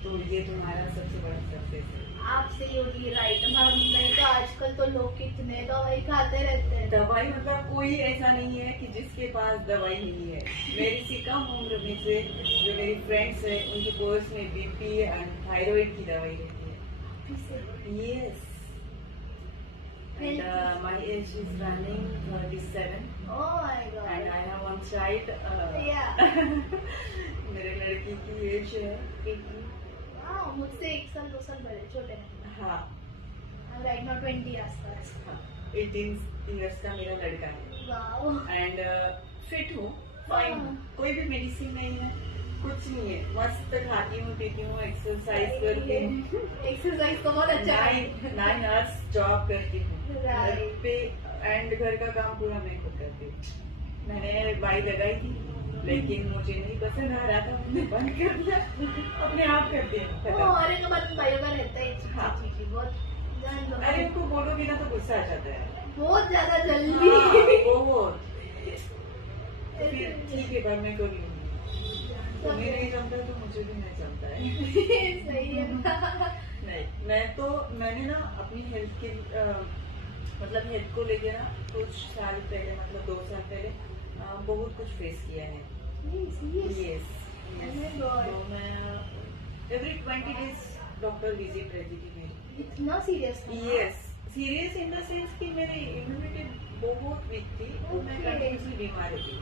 तो ये तुम्हारा सबसे बड़ा सक्सेस है। आपसे योगी राइट मैम। नहीं तो आजकल तो लोग कितने दवाई खाते रहते हैं। दवाई मतलब कोई ऐसा नहीं है कि जिसके पास दवाई नहीं है। मेरी सी कम उम्र में से जो मेरी फ्रेंड्स हैं, उनके पर्स में बीपी एंड थायराइड की दवाई रहती है। Yes, and my age is running 37 Oh my God. and I have one child. Yeah. मेरे लड़की की एज है 18। हाँ, मुझसे 1 साल 2 साल बड़े, छोटे हैं। हाँ, राइट नाउ 20 आसपास। हाँ, 18 इयर्स का मेरा लड़का है। वाओ। एंड फिट हूँ, फाइन, कोई भी मेडिसिन नहीं है, कुछ नहीं है, मस्त खाती हूँ, पीती हूँ, एक्सरसाइज करती हूँ। एक्सरसाइज तो बहुत अच्छा है। 9 hours जॉब करती हूँ घर Right. पे, एंड घर का काम पूरा मैं खुद करती हूँ। मैंने बाई लगाई थी, लेकिन मुझे नहीं पसंद आ रहा था, मैंने बंद कर दिया, अपने आप कर दिया। अरे के बाद बायो का रहता है हाँ। बहुत जान दो। अरे उनको बोलोगी ना तो गुस्सा आ जाता है, बहुत ज्यादा जल्दी। बहुत। तो फिर ठीक है, पर मैं कर लूंगी, तुम्हें नहीं जमता तो मुझे भी नहीं जमता है। सही है। नहीं, मैंने ना अपनी हेल्थ के मतलब हेल्थ को लेके ना कुछ साल पहले, मतलब 2 साल पहले बहुत कुछ फेस किया है। यस, तो मैं एवरी 20 days डॉक्टर विजिट रहती थी मेरी। इतना serious? Yes, serious in the sense कि मेरी इम्यूनिटी बहुत वीक थी और मैं Okay. कंटिन्यूसली बीमार रहती थी।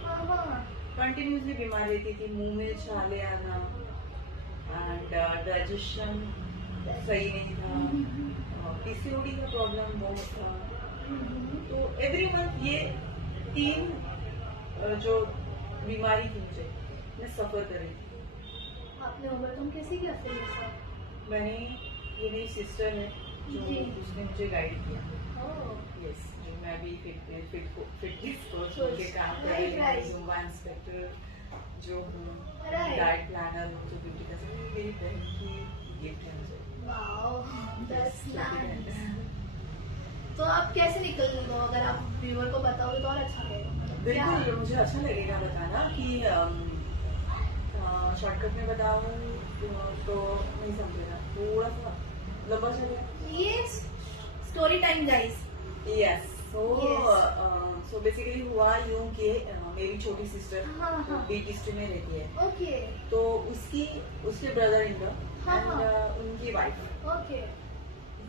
कंटिन्यूसली बीमार रहती थी, मुंह में छाले आना एंड डाइजेशन सही नहीं था, पीसीओडी का प्रॉब्लम बहुत था। तो एवरी मंथ ये 3 जो बीमारी थी मुझे, मैं सफर कर रही थी। आपने ओवरकम कैसे किया फिर ये सब? मैंने, ये मेरी सिस्टर है जो जी। उसने मुझे गाइड किया। ओह, यस, जो मैं अभी फिटनेस कोच Coach. के काम कर Right, रही हूँ, right. जुम्बा इंस्पेक्टर जो हूँ, Right. डाइट प्लानर हूँ, जो ब्यूटी का सब मेरी बहन की गिफ्ट है मुझे। वाओ, दैट्स छोटी बहन नाइस। है। तो आप कैसे निकल दो, अगर आप व्यूअर को बताओगे तो और अच्छा लगेगा। मतलब क्या? बिल्कुल, मुझे अच्छा लगेगा बताना कि शॉर्टकट में बताऊँ तो नहीं समझेगा, थोड़ा सा लंबा चलेगा। ये story time guys. Yes, Yes. So basically हुआ यूं कि मेरी छोटी सिस्टर हाँ, हाँ। बीट डिस्ट्रिक्ट में रहती है, ओके, तो उसके ब्रदर इन लॉ हाँ, एंड हाँ। उनकी वाइफ, ओके,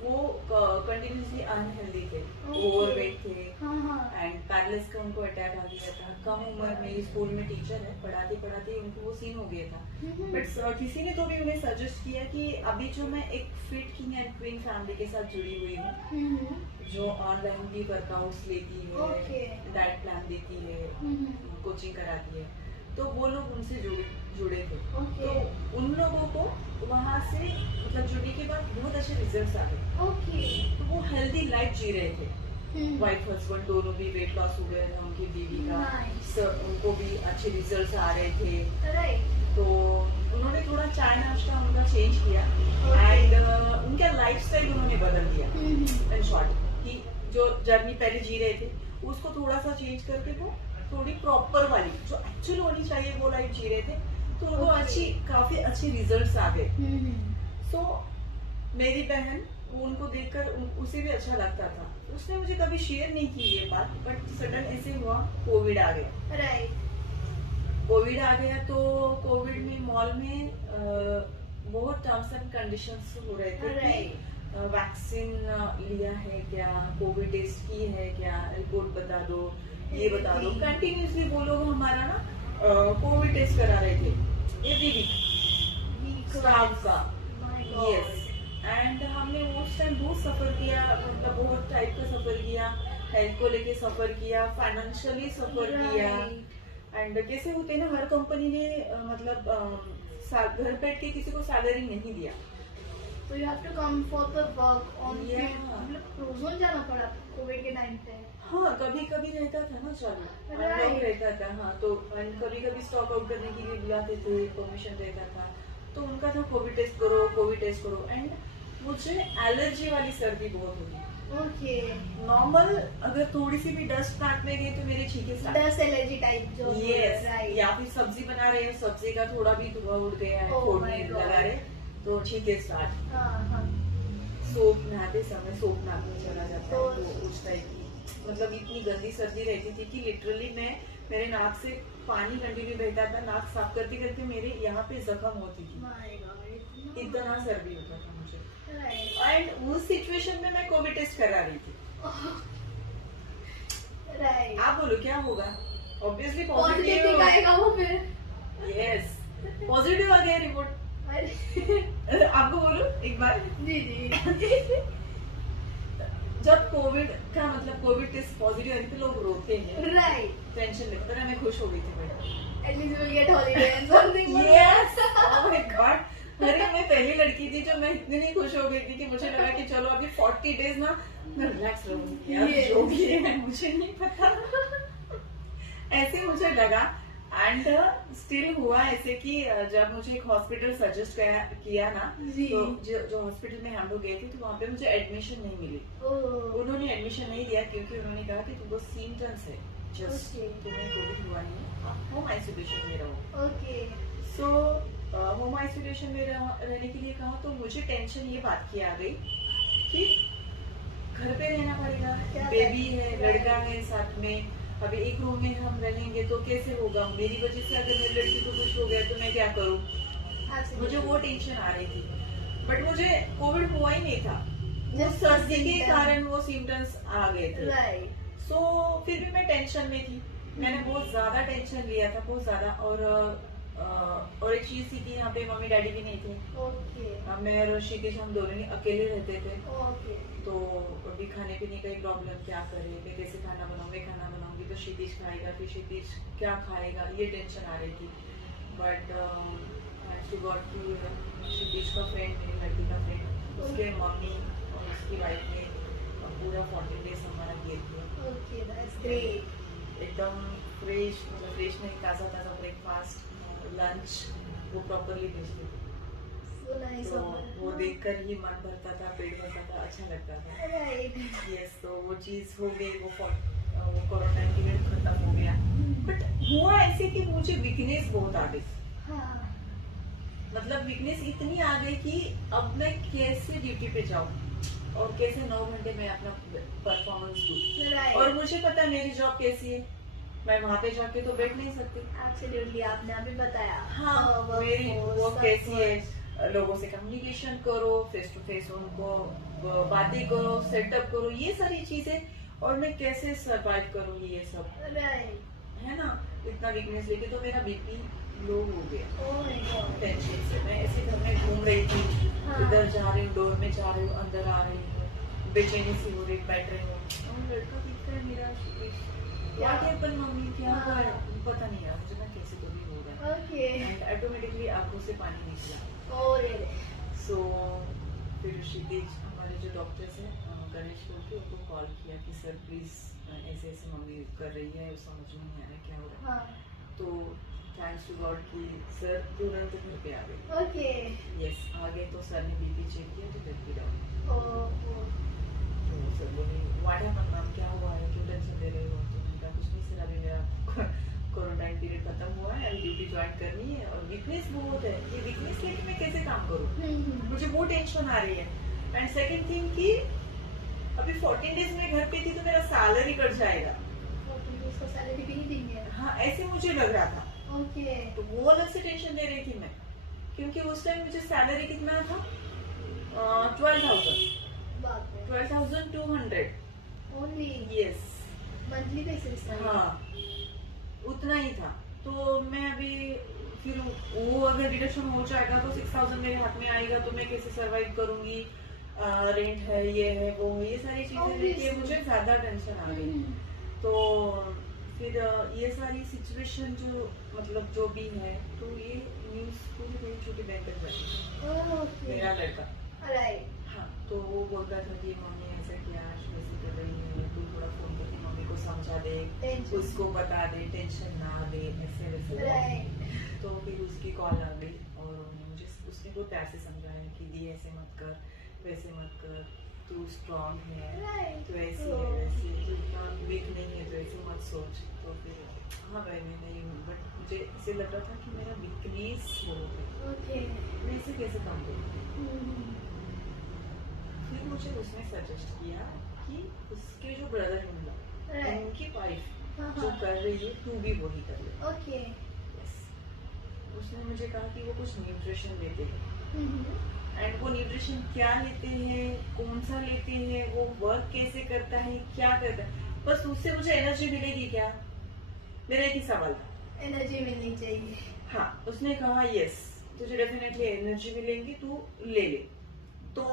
वो कंटिन्यूसली अनहेल्दी थे, Okay. ओवरवेट थे हाँ हाँ एंड पैरालिस का उनको अटैक आ गया था। कम उम्र में, स्कूल में टीचर है, पढ़ाते पढ़ाते उनको वो सीन हो गया था। बट किसी ने तो भी उन्हें सजेस्ट किया कि अभी जो मैं एक fit king and queen family के साथ जुड़ी हुई हूँ, जो ऑनलाइन भी वर्कआउट्स लेती है, Okay. डाइट प्लान देती है, कोचिंग कराती है, तो वो लोग उनसे जुड़े थे। Okay. तो उन लोगों को वहाँ से मतलब जुड़ने के बाद बहुत अच्छे रिजल्ट्स आ गए। ओके तो वो हेल्दी लाइफ जी रहे थे। वाइफ हस्बैंड दोनों भी वेट लॉस हो गया था उनकी बीवी का। Nice. उनको भी अच्छे रिजल्ट्स आ रहे थे। राइट तो उन्होंने थोड़ा चाय नाश्ता उनका चेंज किया Okay. एंड उनका लाइफस्टाइल उन्होंने बदल दिया। इन शॉर्ट कि जो जर्नी पहले जी रहे थे उसको थोड़ा सा चेंज करके वो थोड़ी प्रॉपर वाली जो एक्चुअल होनी चाहिए वो लाइफ जी रहे थे। तो उनको Okay. काफी अच्छे रिजल्ट्स आ गए। सो मेरी बहन वो उनको देखकर उसे भी अच्छा लगता था। उसने मुझे कभी शेयर नहीं की ये बात, बट सडन ऐसे हुआ, कोविड आ गया। राइट कोविड आ गया तो कोविड में मॉल में बहुत टर्म्स एंड कंडीशंस हो रहे थे कि वैक्सीन लिया है क्या, कोविड टेस्ट की है क्या, रिपोर्ट बता दो, ये बता दो। कंटिन्यूसली वो लोग हमारा ना कोविड टेस्ट करा रहे थे एवरी वीक स्टाफ का। यस एंड हमने उस टाइम बहुत सफर किया, मतलब बहुत टाइप का सफर किया, हेल्थ को लेके सफर किया, फाइनेंशियली सफर किया। एंड कैसे होते ना, हर कंपनी ने मतलब घर बैठ के किसी को सैलरी नहीं दिया। तो you have to come for the work on Yeah. मतलब प्रोजोन जाना पड़ा कोविड के टाइम पे। हाँ कभी कभी रहता था ना चालू, Right. अनलॉक रहता था। हाँ तो कभी कभी स्टॉक आउट करने के लिए बुलाते थे, परमिशन रहता था। तो उनका था कोविड टेस्ट करो, कोविड टेस्ट करो। एंड मुझे एलर्जी वाली सर्दी बहुत हुई। ओके नॉर्मल अगर थोड़ी सी भी डस्ट नाक में गई तो मेरे छींके स्टार्ट। डस्ट एलर्जी टाइप जो यस राइट या फिर सब्जी बना रहे हैं, सब्जी का थोड़ा भी धुआं उड़ गया है, Oh फोड़ने my God. लगा रहे तो छींके स्टार्ट। हाँ हाँ सोप नहाते समय सोप नाक में चला जाता है, तो- तो उस टाइप की मतलब इतनी गंदी सर्दी रहती थी कि लिटरली मेरे नाक से पानी कंटिन्यू बहता था। नाक साफ करते करते मेरे यहाँ पे जख्म होती थी, माय गॉड इतना सर्दी होता था मुझे। राइट एंड उस सिचुएशन में मैं कोविड टेस्ट करा रही थी। राइट आप बोलो क्या होगा? Obviously positive positive. दिखाएगा वो फिर। यस पॉजिटिव आ गया रिपोर्ट। अरे आपको बोलो एक बार, जी जी जब कोविड का मतलब कोविड टेस्ट पॉजिटिव आने पे लोग रोते हैं, राइट टेंशन लेते हैं। मैं खुश हो गई थी madam. At least will get holiday and something yes oh my God. अरे मैं पहली लड़की थी जो मैं इतनी नहीं खुश हो गई थी कि मुझे लगा कि चलो अभी 40 डेज ना मैं रिलैक्स रहूंगी यार, Yes. जो भी है मुझे नहीं पता। ऐसे मुझे लगा। एंड स्टिल हुआ ऐसे कि जब मुझे एक हॉस्पिटल सजेस्ट किया ना, जी। तो जो हॉस्पिटल में हम लोग गए थे तो वहाँ पे मुझे एडमिशन नहीं मिली। ओह उन्होंने एडमिशन नहीं दिया क्योंकि उन्होंने कहा कि तुमको सिम्टम्स है, जस्ट Okay. तुम्हें कोविड हुआ नहीं है, आप होम आइसोलेशन में रहो। ओके सो होम आइसोलेशन में रहने के लिए कहा तो मुझे टेंशन ये बात की आ गई कि घर पे रहना पड़ेगा, क्या बेबी करें? है, लड़का है साथ में, अभी एक रूम में हम रहेंगे तो कैसे होगा? मेरी वजह से अगर मेरी लड़की को कुछ हो गया तो मैं क्या करूँ? मुझे वो टेंशन आ रही थी। बट मुझे कोविड हुआ ही नहीं था, वो Just सर्दी के symptoms. कारण वो सिम्टम्स आ गए थे। राइट सो फिर भी मैं टेंशन में थी, मैंने बहुत ज्यादा टेंशन लिया था, बहुत ज्यादा। और एक चीज थी कि यहाँ पे मम्मी डैडी भी नहीं थे। ओके मैं और ऋषिकेश हम दोनों ही अकेले रहते थे। ओके तो अभी खाने पीने का ही प्रॉब्लम, क्या करे, मैं कैसे खाना बनाऊँ? मैं खाना बनाऊंगी तो क्षितिज खाएगा, फिर क्षितिज क्या खाएगा, ये टेंशन आ रही थी। बट क्षितिज का फ्रेंड, मेरी लड़की का फ्रेंड, उसके मम्मी और उसकी वाइफ ने पूरा 14 डेज हमारा किए थे। ओके दैट्स ग्रेट एकदम फ्रेश, मतलब फ्रेश नहीं, ताज़ा ताज़ा ब्रेकफास्ट, लंच वो प्रॉपरली भेजते थे। सो नाइस तो वो देखकर ही मन भरता था, पेट भरता था, अच्छा लगता था। राइट यस तो वो चीज हो गई, वो कोरोना पीरियड खत्म हो गया। बट हुआ ऐसे कि मुझे वीकनेस बहुत आ गई, हाँ मतलब वीकनेस इतनी आ गई कि अब मैं कैसे ड्यूटी पे जाऊँ और कैसे 9 घंटे में अपना परफॉर्मेंस दूँ। राइट और मुझे पता है मेरी जॉब कैसी है, मैं वहाँ पे जाके तो बैठ नहीं सकती। एब्सोल्युटली आपने अभी बताया हाँ work मेरी force, वो सब कैसी है, कुछ। लोगों से कम्युनिकेशन करो, फेस टू फेस उनको बातें करो, सेटअप करो, ये सारी चीजें। और मैं कैसे सर्वाइव करूंगी ये सब, राइट। है ना। इतना वीकनेस लेके तो मेरा बीपी लो हो गया ओह माय गॉड। टेंशन से। मैं ऐसे घर में घूम रही थी, हाँ। इधर जा रही हूँ, डोर में जा रही हूँ, अंदर आ रही हूँ, बेचैनी सी हो रही, बैठ रही हूँ, और लड़का दिखता है मेरा, क्या हैपन मम्मी, क्या हुआ है, पता नहीं यार, मुझे ना कैसे तो भी हो रहा है। ओके। एंड ऑटोमेटिकली आंखों से पानी निकला। ओह रे। सो फिर क्षितिज हमारे जो डॉक्टर्स हैं गणेश बोल के, उनको कॉल किया कि सर प्लीज ऐसे ऐसे मम्मी कर रही है, समझ में नहीं आ रहा क्या हो रहा है। हाँ। तो थैंक्स टू गॉड कि सर तुरंत घर पे आ गए। ओके। यस, आ गए तो सर ने बीपी चेक किया तो बीपी डाउन। ओह। तो सर बोले व्हाट हैपेंड मैम, क्या हुआ है, क्यों टेंशन ले रहे हो। तो मैंने कहा कुछ नहीं सर, अभी मेरा क्वारंटाइन पीरियड खत्म हुआ है, अभी ड्यूटी ज्वाइन करनी है और वीकनेस बहुत है, ये वीकनेस लेके मैं कैसे काम करूँ, मुझे वो टेंशन आ रही है। एंड सेकंड थिंग कि अभी 14 डेज में घर पे थी तो मेरा सैलरी कट जाएगा। उसका सैलरी भी नहीं देंगे। हाँ, ऐसे मुझे लग रहा था। ओके। तो वो अलग से टेंशन दे रही थी मैं, क्योंकि उस टाइम मुझे सैलरी कितना था, 12,000 बाप रे। 12,200। Only yes, monthly basis. हाँ उतना ही था। तो मैं अभी फिर वो अगर डिडक्शन हो जाएगा तो 6,000 मेरे हाथ में आएगा, तो मैं कैसे सरवाइव करूंगी। रेंट है, ये है, वो है, ये सारी चीजें लेके मुझे ज्यादा टेंशन आ गई। तो फिर ये सारी सिचुएशन जो मतलब जो भी है, तो ये न्यूज पूरी मेरी छोटी बहन तक जाती ओके। मेरा लड़का। राइट। हाँ, तो वो बोलता था कि मम्मी ऐसा किया, ऐसे कर रही है, तू थोड़ा फोन करके मम्मी को समझा दे, टेंशन। उसको बता दे, टेंशन ना दे, ऐसे वैसे। राइट। तो फिर उसकी कॉल आ गई और उसने बहुत प्यार से समझाया कि दी ऐसे मत कर, वैसे मत कर, तू स्ट्रांग है, राइट। तो ऐसी है वैसी, तू इतना वीक नहीं है, तो ऐसे मत सोच। तो फिर हाँ भाई मैं नहीं हूँ, बट मुझे ऐसे लग रहा था कि मेरा वीकनेस हो गया, ओके। मैं इसे कैसे काम करूँ। फिर मुझे उसने सजेस्ट किया कि उसके जो ब्रदर इन लॉ, राइट। उनकी वाइफ हाँ, जो हाँ। कर रही है, तू भी वही कर ले। ओके। Yes. उसने मुझे कहा कि वो कुछ न्यूट्रिशन लेते हैं, एंड वो न्यूट्रिशन क्या लेते हैं, कौन सा लेते हैं, वो वर्क कैसे करता है, क्या करता है, बस उससे मुझे एनर्जी मिलेगी क्या, मेरा एक ही सवाल था। एनर्जी मिलनी चाहिए। हाँ, उसने कहा यस तुझे डेफिनेटली एनर्जी मिलेगी, तू ले ले। तो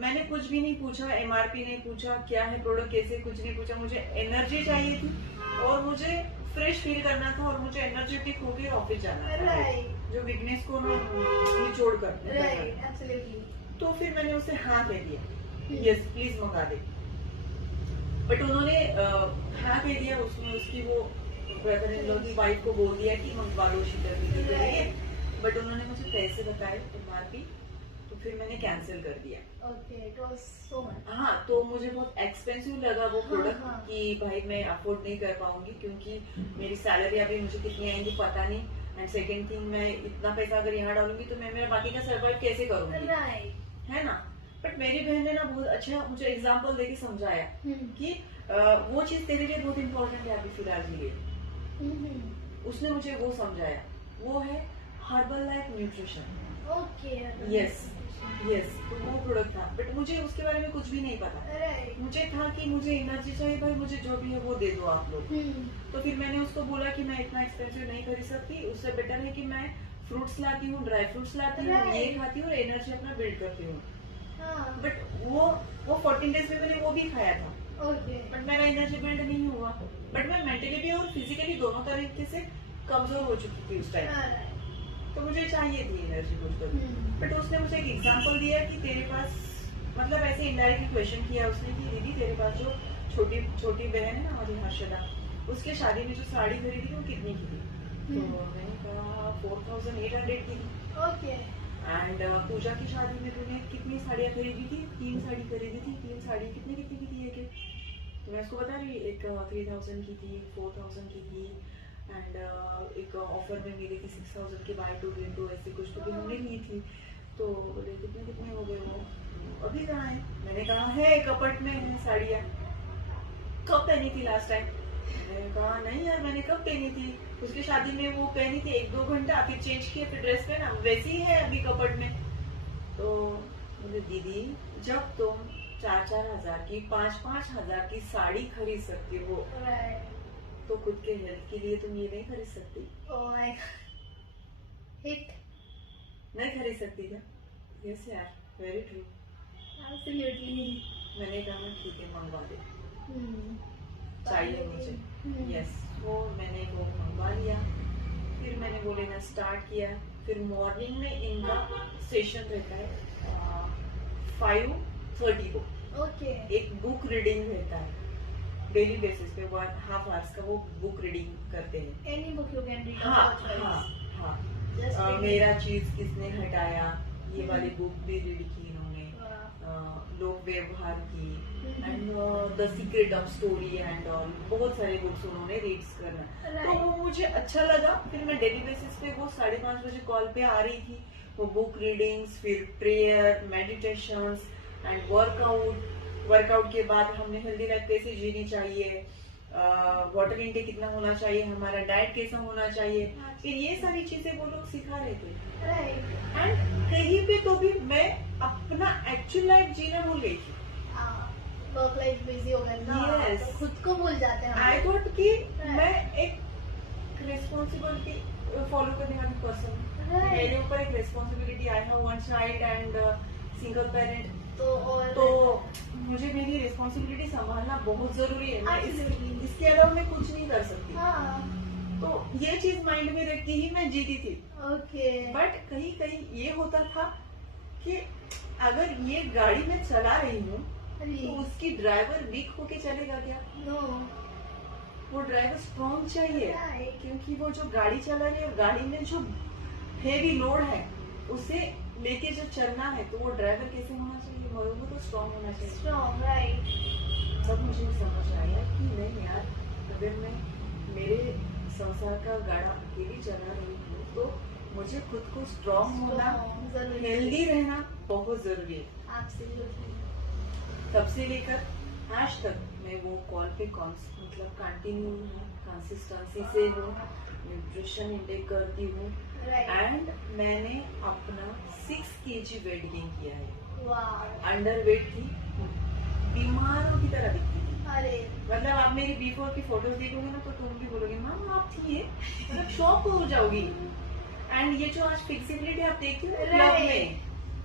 मैंने कुछ भी नहीं पूछा, एमआरपी नहीं पूछा, क्या है प्रोडक्ट, कैसे, कुछ नहीं पूछा, मुझे एनर्जी चाहिए थी और मुझे फ्रेश फील करना था और मुझे एनर्जेटिक होके ऑफिस जाना था, राइट। जो वीकनेस को ना निचोड़ कर। Right, absolutely. तो फिर मैंने उसे हाँ कह दिया, यस प्लीज मंगा दे। बट उन्होंने हाँ कह दिया, उसने उसकी वो ब्रदर इन लॉ की वाइफ को बोल दिया कि मंगवा लो शीतल दीदी के लिए, बट उन्होंने मुझे पैसे बताए एमआरपी, तो फिर मैंने कैंसिल कर दिया। Okay, it was so much. हाँ, तो मुझे बहुत एक्सपेंसिव लगा वो प्रोडक्ट, हाँ। कि भाई मैं अफोर्ड नहीं कर पाऊंगी, क्योंकि मेरी सैलरी अभी मुझे कितनी आएंगी पता नहीं, एंड सेकंड थिंग मैं इतना पैसा अगर यहाँ डालूंगी तो मैं मेरा बाकी का सर्वाइव कैसे करूंगी, राइट। है ना। बट मेरी बहन ने ना बहुत अच्छा मुझे एग्जाम्पल देके समझाया कि वो चीज तेरे लिए बहुत इंपॉर्टेंट है अभी फिलहाल के लिए। उसने मुझे वो समझाया, वो है herbal life nutrition. Okay. Yes, तो वो प्रोडक्ट था, बट मुझे उसके बारे में कुछ भी नहीं पता। राइट। मुझे था कि मुझे एनर्जी चाहिए, भाई मुझे जो भी है वो दे दो आप लोग। तो फिर मैंने उसको बोला कि मैं इतना एक्सपेंसिव नहीं खरीद सकती, उससे बेटर है कि मैं फ्रूट्स लाती हूँ, ड्राई फ्रूट्स लाती हूँ, Right. ये खाती हूँ और एनर्जी अपना बिल्ड करती हूँ। हाँ। बट वो 14 डेज में मैंने वो भी खाया था, ओके। बट मेरा एनर्जी बिल्ड नहीं हुआ, बट मैं मेंटली और फिजिकली दोनों तरीके से कमजोर हो चुकी थी उस टाइम, तो मुझे चाहिए थी एनर्जी बूस्ट करनी। बट उसने मुझे एक एग्जांपल दिया कि तेरे पास, मतलब ऐसे इनडायरेक्टली क्वेश्चन किया उसने कि दीदी तेरे पास जो छोटी बहन है ना हमारी हर्षदा, उसके शादी में जो साड़ी खरीदी थी वो कितनी की थी। तो मैंने कहा 4,800 की थी। ओके। एंड पूजा की शादी में तूने कितनी साड़ियाँ खरीदी थी, 3 साड़ी खरीदी थी, 3 साड़ी कितनी की थी एक, तो मैं उसको बता रही, एक 3,000 की थी, 4,000 की थी, एंड एक ऑफर में मिली थी 6,000 की, बाय 2 गेट 2 ऐसी कुछ तो भी हमने ली थी। तो बोले कितने हो गए वो, अभी कहाँ है। मैंने कहा है कपट में है साड़ियाँ, कब पहनी थी लास्ट टाइम। मैंने कहा नहीं यार मैंने कब पहनी थी, उसकी शादी में वो पहनी थी 1-2 घंटा, फिर चेंज किया, फिर ड्रेस पहना, वैसी ही है अभी कपट में। तो मुझे दीदी, जब तुम 4-4 हजार की 5-5 हजार की साड़ी खरीद सकती हो, तो खुद के हेल्थ के लिए तुम ये नहीं खरीद सकती? ओह माय हिट नहीं खरीद सकती क्या? यस यार, वेरी ट्रू। एब्सोल्युटली। मैंने कहा मैं ठीक है, मंगवा दे, चाहिए मुझे। यस, वो मैंने वो मंगवा लिया। फिर मैंने वो लेना स्टार्ट किया। फिर मॉर्निंग में इनका सेशन रहता है 5:30 को। ओके। एक बुक रीडिंग रहता है डेली बेसिस पे, 1.5 आवर्स का वो बुक रीडिंग करते हैं। Any book you can read. हाँ हाँ हाँ। मेरा चीज किसने हटाया, ये वाली बुक भी रीड की इन्होंने। लोक व्यवहार की and the secret of story and all, बहुत सारे बुक्स उन्होंने रीड्स करना। तो वो मुझे अच्छा लगा। फिर मैं डेली बेसिस पे वो 5:30 बजे कॉल पे आ रही थी। वो बुक रीडिंग्स, फिर प्रेयर, मेडिटेशंस एंड वर्कआउट के बाद हमने हेल्दी लाइफ कैसे जीनी चाहिए, वाटर इनटेक कितना होना चाहिए, हमारा डाइट कैसा होना चाहिए, फिर ये सारी चीजें वो लोग सिखा रहे थे। एंड कहीं पे तो भी मैं अपना एक्चुअल लाइफ जीना भूल गई थी। वर्क लाइफ बिजी हो गए ना, Yes. तो खुद को भूल जाते हैं हम आई लोग। थॉट कि मैं एक रिस्पॉन्सिबिलिटी फॉलो करने वाली पर्सन हूँ। मेरे ऊपर एक responsibility, I have 1 child and single parent, तो मुझे मेरी रिस्पॉन्सिबिलिटी संभालना बहुत जरूरी है। मैं Absolutely. इसके अलावा मैं कुछ नहीं कर सकती। हाँ। तो ये चीज माइंड में रख के ही मैं जीती थी। ओके। बट कहीं कहीं ये होता था कि अगर ये गाड़ी में चला रही हूँ तो उसकी ड्राइवर वीक होके चलेगा क्या? नो। वो ड्राइवर स्ट्रॉन्ग चाहिए, Right. क्योंकि वो जो गाड़ी चला रही है, गाड़ी में जो हेवी लोड है उसे लेके जो चलना है, तो वो ड्राइवर कैसे होना चाहिए? वो तो स्ट्रॉन्ग होना चाहिए। Strong, right. तब मुझे समझ आया कि नहीं यार, अगर मैं मेरे संसार का गाड़ा अकेली चला रही हूँ तो मुझे खुद को स्ट्रॉन्ग होना, जरूरी। हेल्दी रहना बहुत जरूरी है। Absolutely. तब से लेकर आज तक मैं वो कॉल पे मतलब कंटिन्यू हूँ, कंसिस्टेंसी से हूँ, न्यूट्रिशन इंटेक करती हूँ Right. एंड मैंने अपना 6 kg वेट गेन किया है। Wow. अंडर वेट थी, बीमारों की तरह दिखती थी। अरे मतलब आप मेरी बिफोर की फोटोज देखोगे ना तो तुम भी बोलोगे मैम आप थी ये, मतलब शॉक हो जाओगी। एंड ये जो आज फ्लेक्सिबिलिटी आप देखती हो ना क्लब में,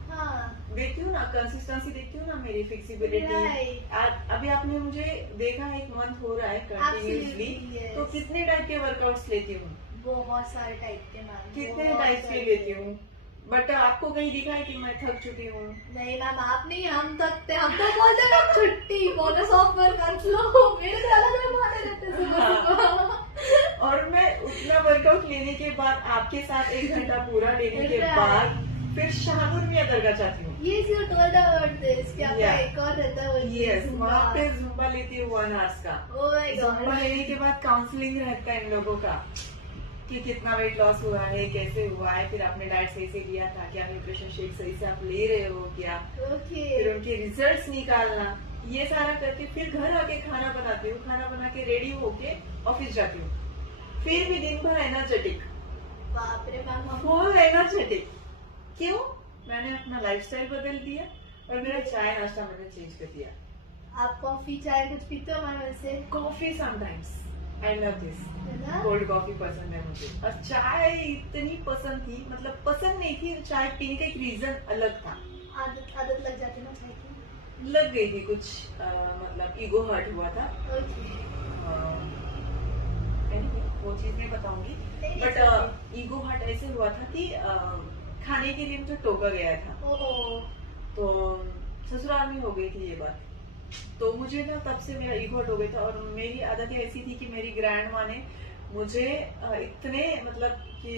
हाँ। देखती हो ना, कंसिस्टेंसी देखती हो ना मेरी फ्लेक्सिबिलिटी। Right. अभी आपने मुझे देखा 1 मंथ हो रहा है कंटिन्यूसली, Absolutely, yes. तो कितने टाइप के वर्कआउट्स लेती हूँ, बहुत सारे टाइप के मैम, कितने बहुत टाइप के सारे। लेती हूँ। बट आपको कहीं दिखा है कि मैं थक चुकी हूँ? नहीं मैम, आप नहीं, हम थकते, हम तो बोलते हैं मैम छुट्टी, बोनस ऑफर कर लो, मेरे तो अलग बहाने रहते हैं सुबह सुबह। और मैं उतना वर्कआउट लेने के बाद आपके साथ 1 घंटा पूरा लेने के बाद फिर शाहपुर में दरगाह जाती हूँ। Yes, you told about this कि आपका Yeah. एक और रहता है वो यस, Zumba. वहाँ पे जुम्बा लेती हूँ 1 आवर्स का। Oh my God. जुम्बा लेने के बाद काउंसलिंग रहता है इन लोगों का कि कितना वेट लॉस हुआ है, कैसे हुआ है, फिर आपने डाइट सही से लिया था क्या, न्यूट्रिशन शेक सही से आप ले रहे हो क्या, Okay. फिर उनके रिजल्ट्स निकालना, ये सारा करके फिर घर आके खाना बनाती हूँ, खाना बना के रेडी होके ऑफिस जाती हूँ। फिर भी दिन भर एनर्जेटिक, बाप रे मैम, हम फुल एनर्जेटिक। क्यों? मैंने अपना लाइफस्टाइल बदल दिया और मेरा चाय नाश्ता मैंने चेंज कर दिया। आप कॉफी चाय कुछ पीते हो मैम वैसे? Coffee sometimes, I love this, है ना? कोल्ड कॉफी पसंद है मुझे। और चाय इतनी पसंद थी, मतलब पसंद नहीं थी, चाय पीने का एक रीजन अलग था। आदत लग जाती है ना चाय की? लग गई थी कुछ, मतलब ईगो हर्ट हुआ था। Okay. Anyway, वो चीज नहीं बताऊंगी, नहीं, बट ईगो हर्ट ऐसे हुआ था कि खाने के लिए मुझे टोका गया था। ओह, तो ससुराल में हो गई थी ये बात, तो मुझे ना तब से मेरा ईगो हर्ट हो गया था। और मेरी आदत ऐसी थी कि मेरी ग्रैंड माँ ने मुझे इतने मतलब कि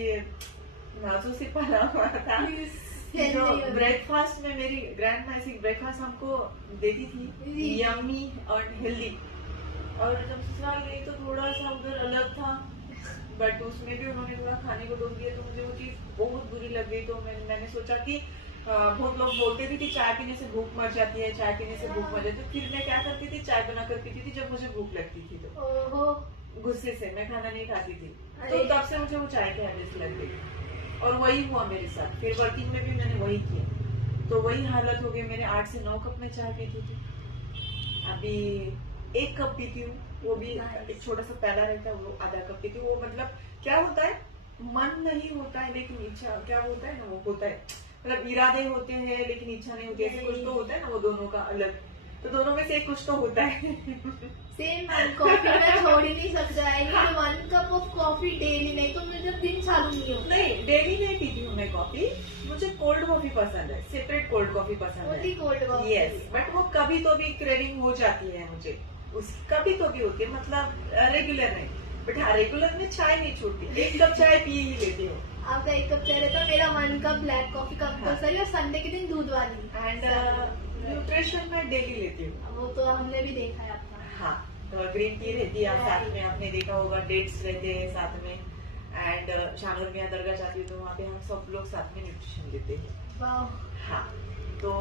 नाजों से पाला हुआ था। जो ब्रेकफास्ट में मेरी ग्रैंड माँ ऐसी ब्रेकफास्ट हमको देती थी, यम्मी और हेल्दी। और जब ससुराल गई तो थोड़ा सा उधर अलग था, बट उसमें भी उन्होंने थोड़ा खाने को डोल दिया, तो मुझे वो चीज बहुत बुरी लग गई। तो मैंने सोचा कि बहुत लोग बोलते थे कि चाय पीने से भूख मर जाती है, चाय पीने से भूख मर जाती है। तो फिर मैं क्या करती थी, चाय बनाकर पीती थी जब मुझे भूख लगती थी। तो ओहो, गुस्से से मैं खाना नहीं खाती थी, तो अरे। तब से मुझे वो चाय की हैबिट लग गई। और वही हुआ मेरे साथ, फिर वर्किंग में भी मैंने वही किया। तो वही हालत हो गई, मैंने 8 से 9 कप में चाय पीती थी, अभी 1 कप पीती हूँ, वो भी एक छोटा सा प्याला रहता है, वो आधा कप पीती हूँ। वो मतलब क्या होता है, मन नहीं होता है लेकिन इच्छा क्या होता है ना, वो होता है, मतलब इरादे होते हैं लेकिन इच्छा नहीं होती, ऐसे कुछ तो होता है ना, वो दोनों का अलग, तो दोनों में से एक कुछ तो होता है। सेम कॉफी में छोड़ ही नहीं सकता है, 1 कप ऑफ कॉफी डेली, नहीं तो मुझे दिन चालू नहीं होता। नहीं, डेली नहीं पीती हूँ मैं कॉफी, मुझे कोल्ड कॉफी पसंद है, सेपरेट कोल्ड कॉफी पसंद ओनली है। Cold coffee. यस, बट वो कभी तो भी क्रेविंग हो जाती है मुझे, उस कभी तो भी होती है, मतलब रेगुलर नहीं, बट हाँ रेगुलर में चाय नहीं छूटती, 1 कप चाय पी ही लेती हूँ। आपका 1 कप चाय रहता है, मेरा 1 कप ब्लैक कॉफी कंपल्सरी, और संडे के दिन दूध वाली। एंड न्यूट्रिशन में डेली लेती हूँ। वो तो हमने भी देखा है आपका। हाँ, तो ग्रीन टी रहती है साथ में, आपने देखा होगा, डेट्स रहते हैं साथ में, एंड शानूर में दरगाह जाती हूँ तो वहाँ पे हम सब लोग साथ में न्यूट्रिशन लेते हैं। वाह। हाँ, तो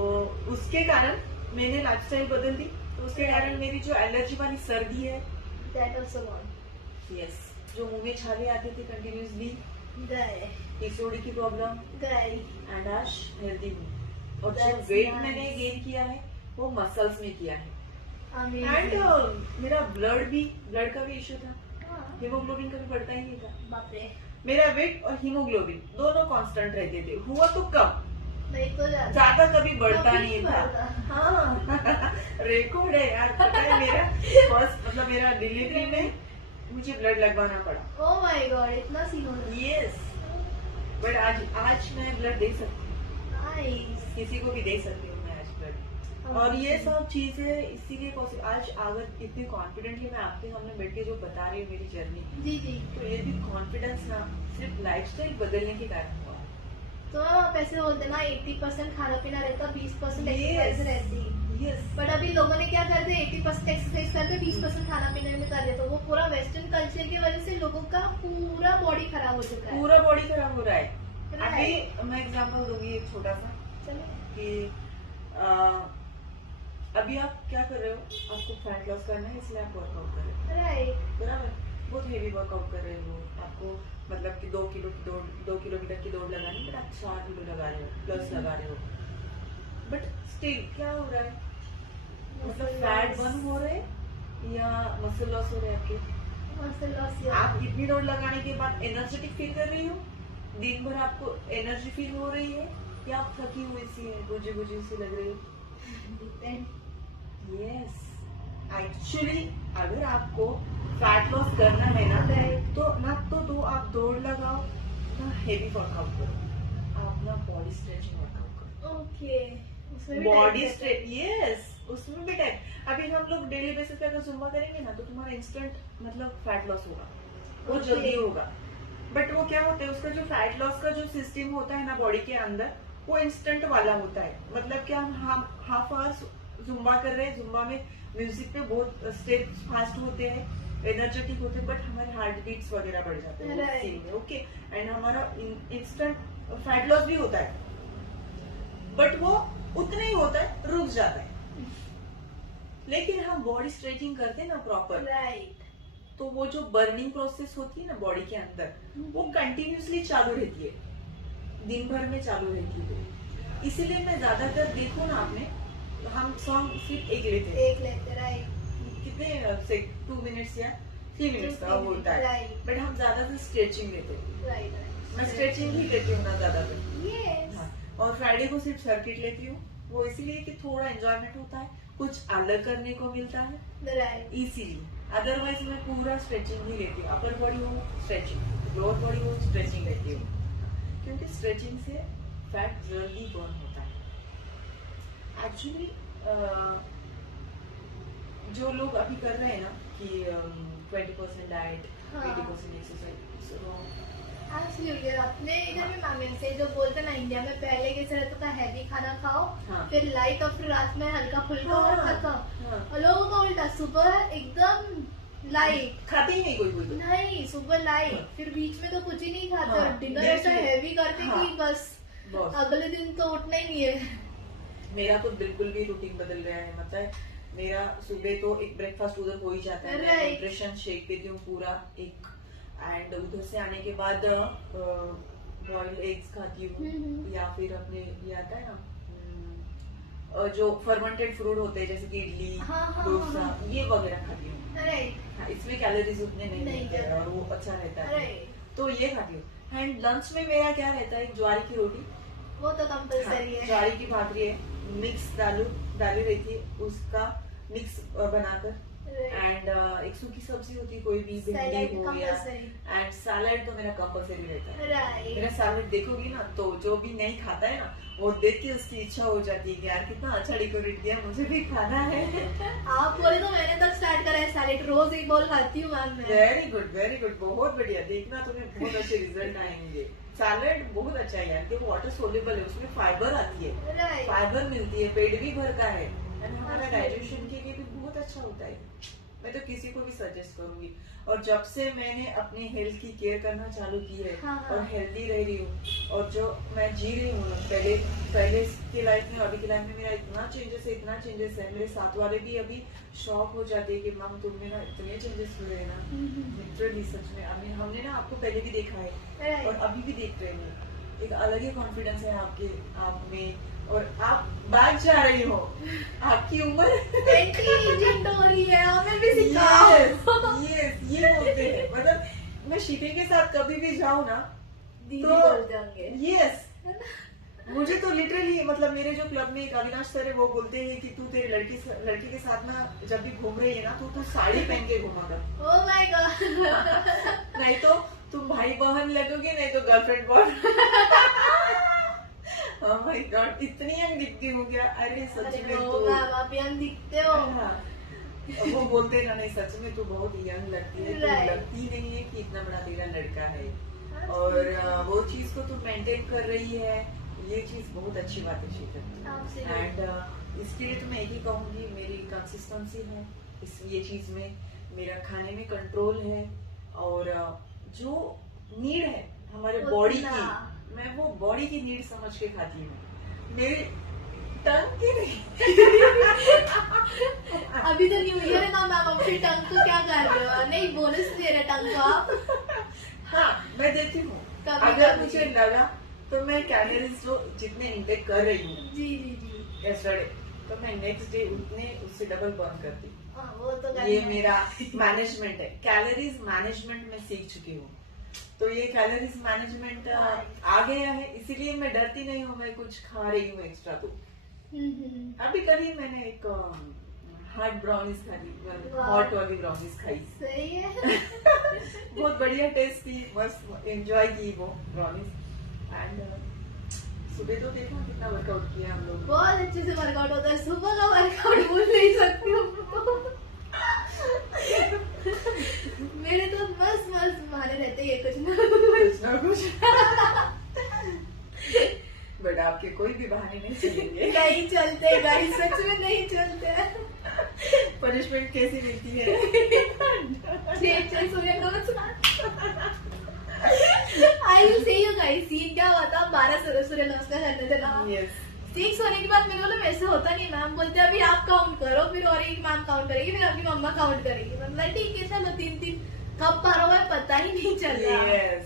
उसके कारण मैंने लाइफस्टाइल बदल दी, तो उसके कारण मेरी जो एलर्जी वाली सर्दी है, that was so God. Yes, जो मुंह में छाले आते थे कंटिन्यूसली, गए पीसीओडी की प्रॉब्लम, गए। एंड आज हेल्दी हूँ, और जो That's वेट nice. मैंने गेन किया है वो मसल्स में किया है। And amazing. मेरा ब्लड का भी इश्यू था, हीमोग्लोबिन कभी बढ़ता ही नहीं था। बाप रे। मेरा वेट और हीमोग्लोबिन दोनों कांस्टेंट रहते थे, हुआ तो कम, नहीं तो ज्यादा कभी बढ़ता कभी नहीं बढ़ता। था। हाँ, रिकॉर्ड है यार, पता है मेरा फर्स्ट, मतलब मेरा डिलीवरी में मुझे ब्लड लगवाना पड़ा। ओह माय गॉड, इतना सीन हो रहा है। यस, बट आज मैं ब्लड दे सकती हूँ, नाइस। किसी को भी दे सकती हूँ मैं आज ब्लड। और ये सब चीजें इसीलिए पॉसिबल, आज अगर इतने कॉन्फिडेंटली मैं आपके सामने बैठ के जो बता रही हूँ मेरी जर्नी, जी जी। तो ये भी कॉन्फिडेंस ना सिर्फ लाइफस्टाइल बदलने के कारण हुआ। तो आप ऐसे बोलते ना 80% खाना पीना रहता, 20% एक्सरसाइज रहती। यस, बट अभी लोगों ने क्या कर दिया, 80% एक्सरसाइज करके 20% खाना पीने में कर दिया, तो वो पूरा वेस्टर्न कल्चर की वजह से लोगों का पूरा बॉडी खराब हो चुका है। पूरा बॉडी खराब हो रहा है। Right. अभी मैं एग्जांपल दूंगी एक छोटा सा, चलो। कि अभी आप क्या कर रहे हो, आपको फैट लॉस करना है इसलिए आप वर्कआउट कर रहे हो, राइट। बराबर, बहुत हेवी वर्कआउट कर रहे हो, आपको मतलब कि 2 किलोमीटर की दौड़ लगानी, बट आप 4 किलो लगा रहे हो, प्लस लगा रहे हो, बट स्टिल क्या हो रहा है, मतलब फैट बर्न हो रहे हैं या मसल लॉस हो रहे हैं आपके। Muscle loss. आप इतनी दौड़ लगाने के बाद एनर्जेटिक फील कर रही हो, दिन भर आपको एनर्जी फील हो रही है, या आप थकी हुई सी है, बुझी सी लग रही है। यस, एक्चुअली अगर आपको फैट लॉस करना है ना, तो ना तो आप दौड़ लगाओ, ना हेवी वर्कआउट करो, आप ना बॉडी स्ट्रेचिंग वर्कआउट करो। ओके, उसमें भी बॉडी टाइप स्ट्रेच, यस, उसमें भी टाइप। अभी हम लोग डेली बेसिस पे अगर जुम्बा करेंगे ना, तो तुम्हारा इंस्टेंट मतलब फैट लॉस होगा, वो Okay. जल्दी होगा, बट वो क्या होता है, उसका जो फैट लॉस का जो सिस्टम होता है ना बॉडी के अंदर, वो इंस्टेंट वाला होता है, मतलब कि हम हाफ आवर जुम्बा कर रहे हैं, जुम्बा में म्यूजिक पे बहुत स्टेप्स फास्ट होते हैं, एनर्जेटिक होते हैं, बट हमारे हार्ट बीट्स वगैरह बढ़ जाते हैं Right. उस सीन में, ओके, एंड हमारा इंस्टेंट फैट लॉस भी होता है, बट वो उतना ही होता है, रुक जाता है। लेकिन हम बॉडी स्ट्रेचिंग करते हैं ना प्रॉपर, राइट। तो वो जो बर्निंग प्रोसेस होती है ना बॉडी के अंदर, वो कंटिन्यूसली चालू रहती है, दिन भर में चालू रहती है। इसीलिए मैं ज्यादातर देखो ना आपने, हम सॉन्ग सिर्फ एक लेते हैं, एक लेते। राइट। कितने से 2 मिनट्स या 3 मिनट्स का होता है, Right. बट हम ज्यादातर स्ट्रेचिंग लेते हैं। राइट। मैं स्ट्रेचिंग ही लेती हूँ ना ज्यादातर। यस। हाँ, और फ्राइडे को सिर्फ सर्किट लेती हूँ, वो इसीलिए कि थोड़ा एंजॉयमेंट होता है, कुछ अलग करने को मिलता है, राइट। इसीलिए। अदरवाइज मैं पूरा स्ट्रेचिंग ही लेती हूँ, अपर बॉडी हो स्ट्रेचिंग, लोअर बॉडी हो स्ट्रेचिंग लेती हूँ, क्योंकि स्ट्रेचिंग से फैट जल्दी बर्न होता है। एक्चुअली जो लोग अभी कर रहे हैं ना कि 20% डाइट, हाँ। 80% एक्सरसाइज, एब्सोल्युटली। अपने इधर भी मामे से जो बोलते ना, इंडिया में पहले कैसे रहता था, हैवी खाना खाओ, हाँ। फिर लाइट, और फिर रात में हल्का फुल्का और हाँ, खत्म। हाँ। और लोगों का उल्टा, सुबह एकदम लाइट, खाते ही नहीं कोई तो। नहीं सुबह लाइट, हाँ। फिर बीच में तो कुछ ही नहीं खाते, हाँ, और डिनर बीच ऐसा में। हैवी करते हाँ। कि बस बस अगले दिन तो उठना ही नहीं है। मेरा तो बिल्कुल भी रूटीन बदल गया है, मतलब मेरा सुबह तो एक ब्रेकफास्ट उधर हो ही जाता है, मैं Right. न्यूट्रिशन शेक पीती हूँ पूरा एक, एंड उधर से आने के बाद बॉइल्ड एग्स खाती हूँ, या फिर अपने ये आता है ना जो फर्मेंटेड फ्रूट होते हैं जैसे कि इडली हाँ, डोसा हाँ। ये वगैरह खाती हूँ। राइट हाँ, इसमें कैलोरीज उतने नहीं नहीं होते हैं जाते। और वो अच्छा रहता है, राइट तो ये खाती हूँ। एंड लंच में मेरा क्या रहता है, ज्वारी की रोटी, वो तो कंपलसरी है। ज्वारी की भाकरी है, मिक्स डाली रहती है, उसका मिक्स बनाकर, एंड एक सूखी सब्जी होती है, कोई भी सैलेड भिंडी हो गया, कंपलसरी। एंड सैलेड तो मेरा कंपलसरी रहता है। राइट मेरा सैलेड देखोगी ना तो जो भी नहीं खाता है ना वो देख के उसकी इच्छा हो जाती है कि यार कितना अच्छा डेकोरेट किया, मुझे भी खाना है। आप बोले तो मैंने तक स्टार्ट करा है सैलेड, रोज एक बोल खाती हूँ मैम मैं। वेरी गुड, बहुत बढ़िया। देखना तुम्हें बहुत अच्छे रिजल्ट आएंगे। सैलेड बहुत अच्छा है यार, कि वाटर सोल्यूबल है, उसमें फाइबर आती है, राइट फाइबर मिलती है, पेट भी भरता है, एंड हमारा Absolutely. डाइजेशन के लिए भी बहुत अच्छा होता है। मैं तो किसी को भी सजेस्ट करूंगी। और जब से मैंने अपनी हेल्थ की केयर करना चालू की है हाँ, हाँ। और हेल्दी रह रही हूँ, और जो मैं जी रही हूँ ना, पहले की लाइफ में अभी की लाइफ में मेरा इतना चेंजेस है। मेरे साथ वाले भी अभी शॉक हो जाते हैं कि मैम तुम में ना इतने चेंजेस हुए हैं ना, लिटरली सच में। अभी हमने ना आपको पहले भी देखा है और राइट अभी भी देख रहे हैं, एक अलग ही कॉन्फिडेंस है आप में, और आप बैक जा रही हो, आपकी उम्र इंटेलिजेंट हो रही है, हमें भी सिखाओ। yes, ये बोलते हैं। मतलब मैं शीते के साथ कभी भी जाऊँ ना दीदी तो बोल जाएंगे। यस, मुझे तो लिटरली मतलब मेरे जो क्लब में एक अविनाश सर है वो बोलते हैं कि तू तेरी लड़की के साथ ना जब भी घूम रही है ना तो तू साड़ी पहन के घूमा कर, ओह माय गॉड। नहीं तो तुम भाई बहन लगोगे, नहीं तो girlfriend boyfriend. Oh my God, इतनी यंग दिखती हूँ क्या? अरे सच में तो मैम आप यंग दिखते हो। हाँ, वो बोलते ना, नहीं सच में तू बहुत यंग लगती है, तू Right. लगती नहीं है कि इतना बड़ा तेरा लड़का है, और वो चीज को तू मेंटेन कर रही है, ये चीज बहुत अच्छी बात है शीतल। Absolutely. एंड इसके लिए तो मैं एक ही कहूंगी, मेरी कंसिस्टेंसी है ये चीज में, मेरा खाने में कंट्रोल है, और जो नीड है हमारे उतना। बॉडी की, मैं वो बॉडी की नीड समझ के खाती हूँ, मेरे टंग की नहीं। अभी तो न्यू ईयर है ना मैम, अब फिर टंग को क्या कर रहे हो? नहीं बोनस दे रहे टंग को आप। हाँ, मैं देती हूँ। कभी अगर कभी। मुझे लगा तो मैं कैलोरीज जो जितने इंटेक कर रही हूँ जी जी जी। यस्टरडे, तो मैं नेक्स्ट डे उतने उससे डबल बर्न करती हूँ। हाँ, वो तो ये करना है। मेरा मैनेजमेंट है, कैलोरीज मैनेजमेंट में सीख चुकी हूँ, तो ये कैलोरीज मैनेजमेंट आ गया है, इसीलिए मैं डरती नहीं हूँ, मैं कुछ खा रही हूँ एक्स्ट्रा। तो अभी कल ही मैंने एक हार्ट ब्राउनीज खाई, वाह। हॉट वाली ब्राउनीज खाई, सही है। बहुत बढ़िया टेस्ट थी, मस्त एंजॉय की वो ब्राउनीज। एंड सुबह तो देखो कितना वर्कआउट किया हम लोग। बहुत अच्छे से वर्कआउट होता है, सुबह का वर्कआउट भूल नहीं सकती हूँ। मेरे तो मस्त बहाने रहते हैं कुछ ना कुछ ना कुछ। बट आपके कोई भी बहाने नहीं चलेंगे। नहीं चलते गाइस, सच में नहीं चलते। पनिशमेंट कैसी मिलती है? छह Surya Namaskar. I will say you guys, scene क्या हुआ था, 12 सूर्य नमस्कार करने थे ना। Yes. 6 होने के बाद मेरे को ना वैसे होता नहीं, मैम बोलते अभी आप काउंट करो, फिर और एक मैम काउंट करेगी, फिर आपकी मम्मा काउंट करेगी। मतलब ठीक है चलो 3-3 कब पार हुआ है पता ही नहीं चल रहा। Yes.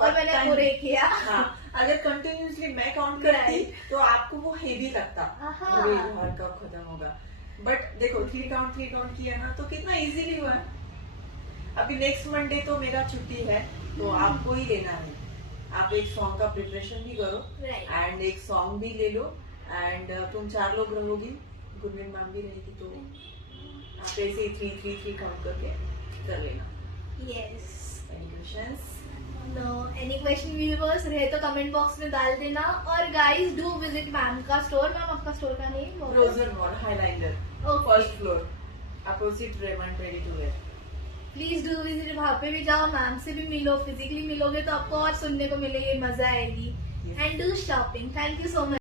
और मैंने पूरे किया। हाँ, अगर कंटिन्यूसली मैं काउंट करती Right. तो आपको वो हेवी लगता, हाँ। अरे यार कब खत्म होगा। बट देखो 3 काउंट किया ना तो कितना इजीली हुआ। अभी नेक्स्ट मंडे तो मेरा छुट्टी है, तो आपको ही लेना है। आप एक सॉन्ग का प्रिपरेशन भी करो, Right. एंड एक सॉन्ग भी ले लो, एंड तुम 4 लोग रहोगी, गुरमीत मैम भी रहेगी, तो आप ऐसे ही 3 काउंट करके कर लेना। Yes. Any questions? No any question viewers रहे तो कमेंट बॉक्स में डाल देना, और गाइस डू विजिट मैम का स्टोर। मैम आपका स्टोर का name? Roger mall, highlighter, Okay. First floor, opposite Raymond ready to wear. Please do visit, वहाँ पे भी जाओ, मैम से भी मिलो, फिजिकली मिलोगे तो आपको और सुनने को मिलेगी, मजा आएगी। Yes. And do shopping. Thank you so much.